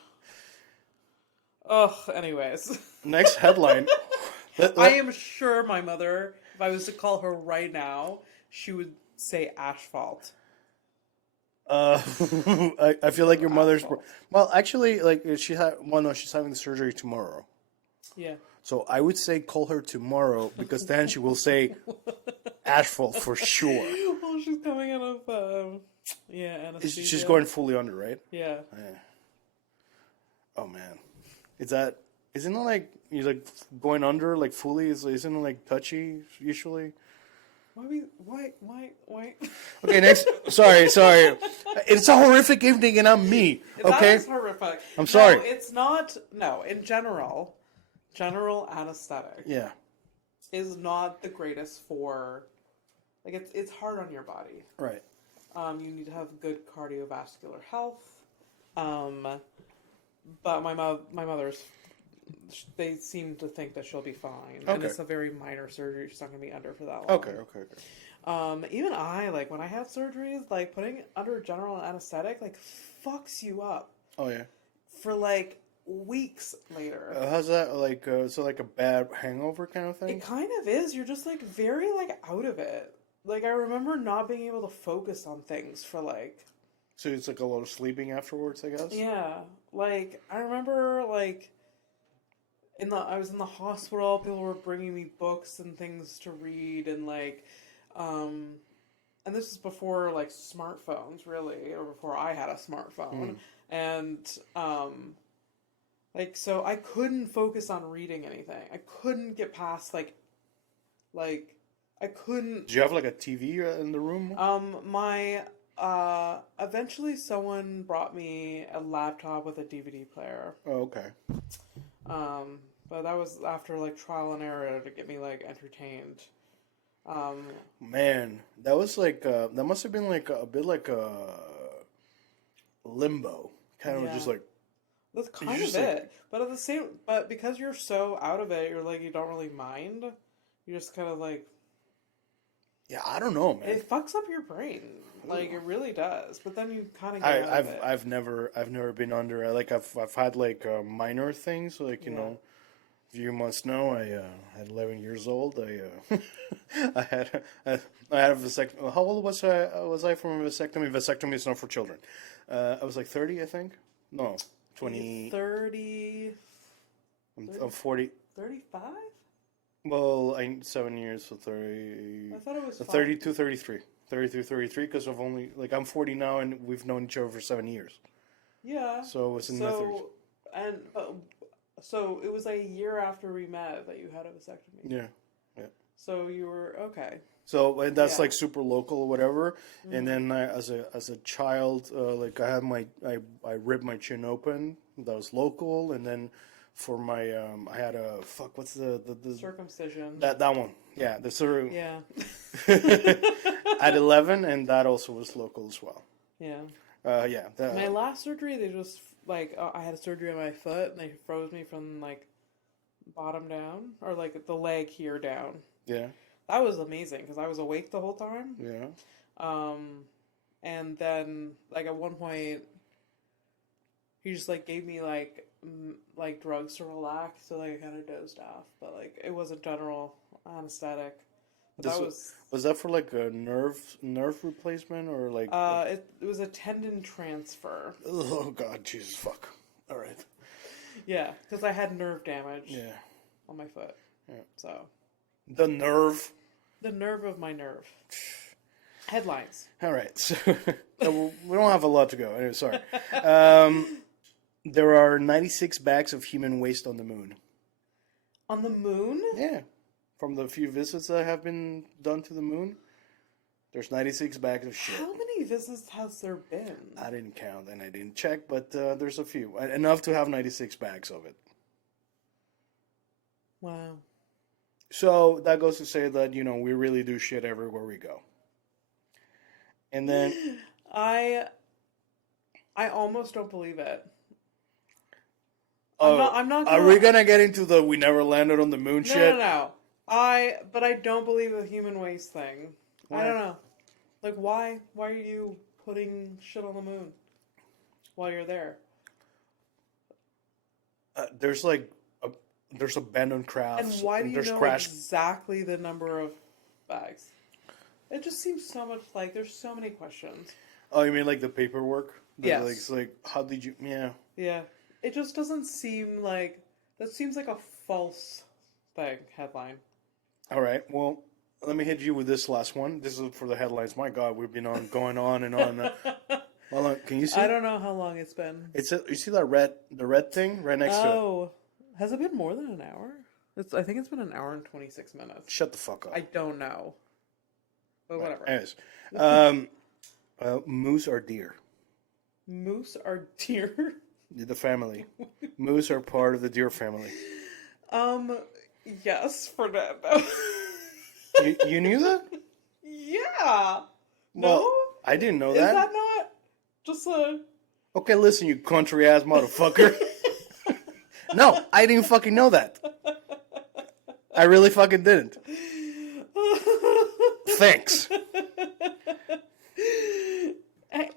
Ugh, anyways. Next headline. I am sure my mother, if I was to call her right now, she would say asphalt. I feel like your mother's... Well, actually, like, she's having the surgery tomorrow. Yeah. So I would say call her tomorrow, because then she will say asphalt for sure. Well, she's coming out of, anesthesia. She's going fully under, right? Yeah. Oh, man. Isn't it like, you're like going under, like fully, isn't it like touchy, usually? Why? Okay, next. Sorry. It's a horrific evening, and I'm me. Okay, That is horrific. I'm sorry. No, it's not. No, in general anesthetic. Yeah. Is not the greatest for, like, it's hard on your body. Right. You need to have good cardiovascular health. But my mother's, they seem to think that she'll be fine. Okay. And it's a very minor surgery. She's not going to be under for that long. Okay. Even I, like, when I have surgeries, like, putting under general anesthetic, like, fucks you up. Oh, yeah. For, like, weeks later. How's that, like, so like a bad hangover kind of thing? It kind of is. You're just, like, very, like, out of it. Like, I remember not being able to focus on things for, like... So it's like a lot of sleeping afterwards, I guess? Yeah. Like, I remember, like... I was in the hospital, people were bringing me books and things to read, and, like, and this is before, like, smartphones, really, or before I had a smartphone, and, like, so I couldn't focus on reading anything. I couldn't get past, like, I couldn't... Did you have, like, a TV in the room? Eventually someone brought me a laptop with a DVD player. Oh, okay. But that was after, like, trial and error to get me, like, entertained. Man, that was like, that must have been like a bit like a limbo. Kind of just like... That's kind of it. But because you're so out of it, you're like, you don't really mind. You just kind of like... Yeah, I don't know, man. It fucks up your brain. Like, it really does. But then you kind of get out of it. I've never been under, like, I've had, like, minor things, like, you know, you must know, I at 11 years old, I had a vasectomy. How old was I from a vasectomy? Vasectomy is not for children. I was like 30, I think. No, 20. 30. I'm 40. 35? Well, 7 years, so 30. I thought it was 32, 33. 32, 33, because of only, like, I'm 40 now, and we've known each other for 7 years. Yeah. So it was in my 30s. So it was a year after we met that you had a vasectomy. Yeah. So you were okay. So and that's like super local or whatever. Mm-hmm. And then as a child, like I ripped my chin open. That was local. And then for my I had a what's the circumcision. That one. Yeah, the Yeah. At 11, and that also was local as well. Yeah. My last surgery, they just I had a surgery on my foot, and they froze me from like bottom down, or like the leg here down. Yeah. That was amazing because I was awake the whole time. Yeah. And then like at one point, he just like gave me like drugs to relax, so like I kind of dozed off, but like it wasn't general anesthetic. But was that for like a nerve replacement or like? It was a tendon transfer. Oh God, Jesus fuck! All right. Yeah, because I had nerve damage. Yeah. On my foot. Yeah. So. The nerve. The nerve of my nerve. Headlines. All right, so we don't have a lot to go. Anyway, sorry. There are 96 bags of human waste on the moon. On the moon? Yeah. From the few visits that have been done to the moon, there's 96 bags of shit. How many visits has there been? I didn't count and I didn't check, but there's a few. Enough to have 96 bags of it. Wow. So that goes to say that, we really do shit everywhere we go. And then... I almost don't believe it. Oh, I'm not are we gonna get into the we never landed on the moon shit? No. But I don't believe the human waste thing. Why? I don't know. Like, why? Why are you putting shit on the moon while you're there? There's abandoned crafts. And why do you there's know exactly the number of bags? It just seems so much like there's so many questions. Oh, you mean like the paperwork? Yes. Like, how did you... Yeah. Yeah. It just doesn't seem like... That seems like a false thing, headline. All right. Well, let me hit you with this last one. This is for the headlines. My God, we've been going on and on. Hold on. Can you see? I don't know how long it's been. You see the red thing right next to it? Oh. Has it been more than an hour? I think it's been an hour and 26 minutes. Shut the fuck up. I don't know. But whatever. Anyways. Moose or deer? Moose are deer? The family. Moose are part of the deer family. Yes, Fernando. You knew that? Yeah. Well, No? I didn't know Is that. that not just a... Okay, listen, you country ass motherfucker. No, I didn't fucking know that. I really fucking didn't. Thanks.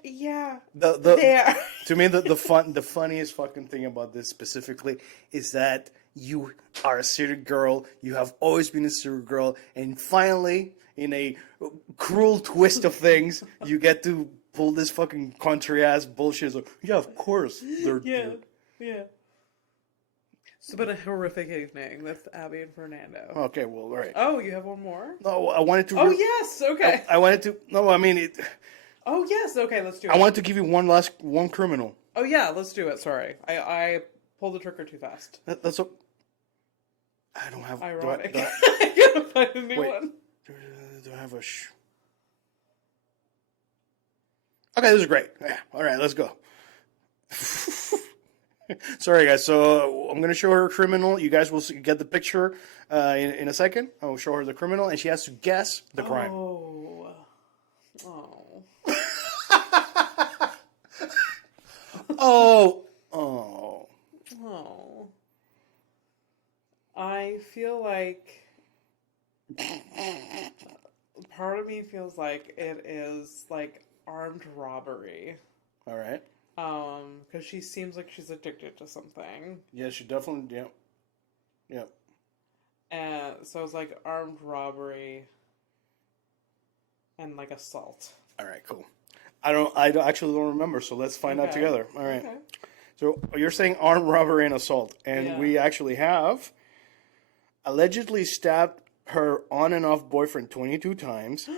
Yeah. There. To me, the funniest fucking thing about this specifically is that you are a city girl. You have always been a city girl, and finally, in a cruel twist of things, you get to pull this fucking country ass bullshit. It's like, yeah, of course. Yeah. It's been a horrific evening with Abby and Fernando. Okay, well, all right. Oh, you have one more? No, I wanted to. Oh, yes. Okay. I wanted to. No, I mean it. Oh, yes. Okay, let's do it. I wanted to give you one criminal. Oh, yeah, let's do it. Sorry. I pulled the trigger too fast. That's a... I don't have... Ironic. I gotta find a new one. Do I have a... Okay, this is great. Yeah, all right, let's go. Sorry, guys. So I'm going to show her a criminal. You guys will get the picture in a second. I will show her the criminal, and she has to guess the crime. Oh. Oh. I feel like part of me feels like it is like armed robbery. All right. Because she seems like she's addicted to something. Yeah, she definitely. Yep. And so it's like armed robbery and like assault. All right, cool. I actually don't remember, so let's find out together. All right. Okay. So you're saying armed robbery and assault, and we actually have allegedly stabbed her on and off boyfriend 22 times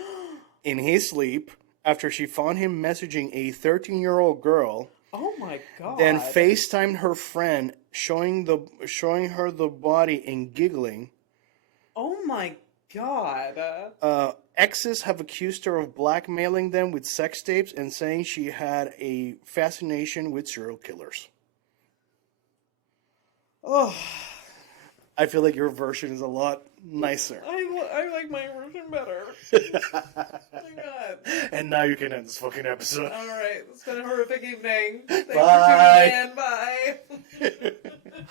in his sleep after she found him messaging a 13-year-old girl. Oh my God. Then FaceTimed her friend, showing her the body and giggling. Oh my God. Exes have accused her of blackmailing them with sex tapes and saying she had a fascination with serial killers. Oh. I feel like your version is a lot nicer. I like my version better. Oh my God. And now you can end this fucking episode. All right. It's been a horrific evening. Thanks Bye. for tuning in. Bye.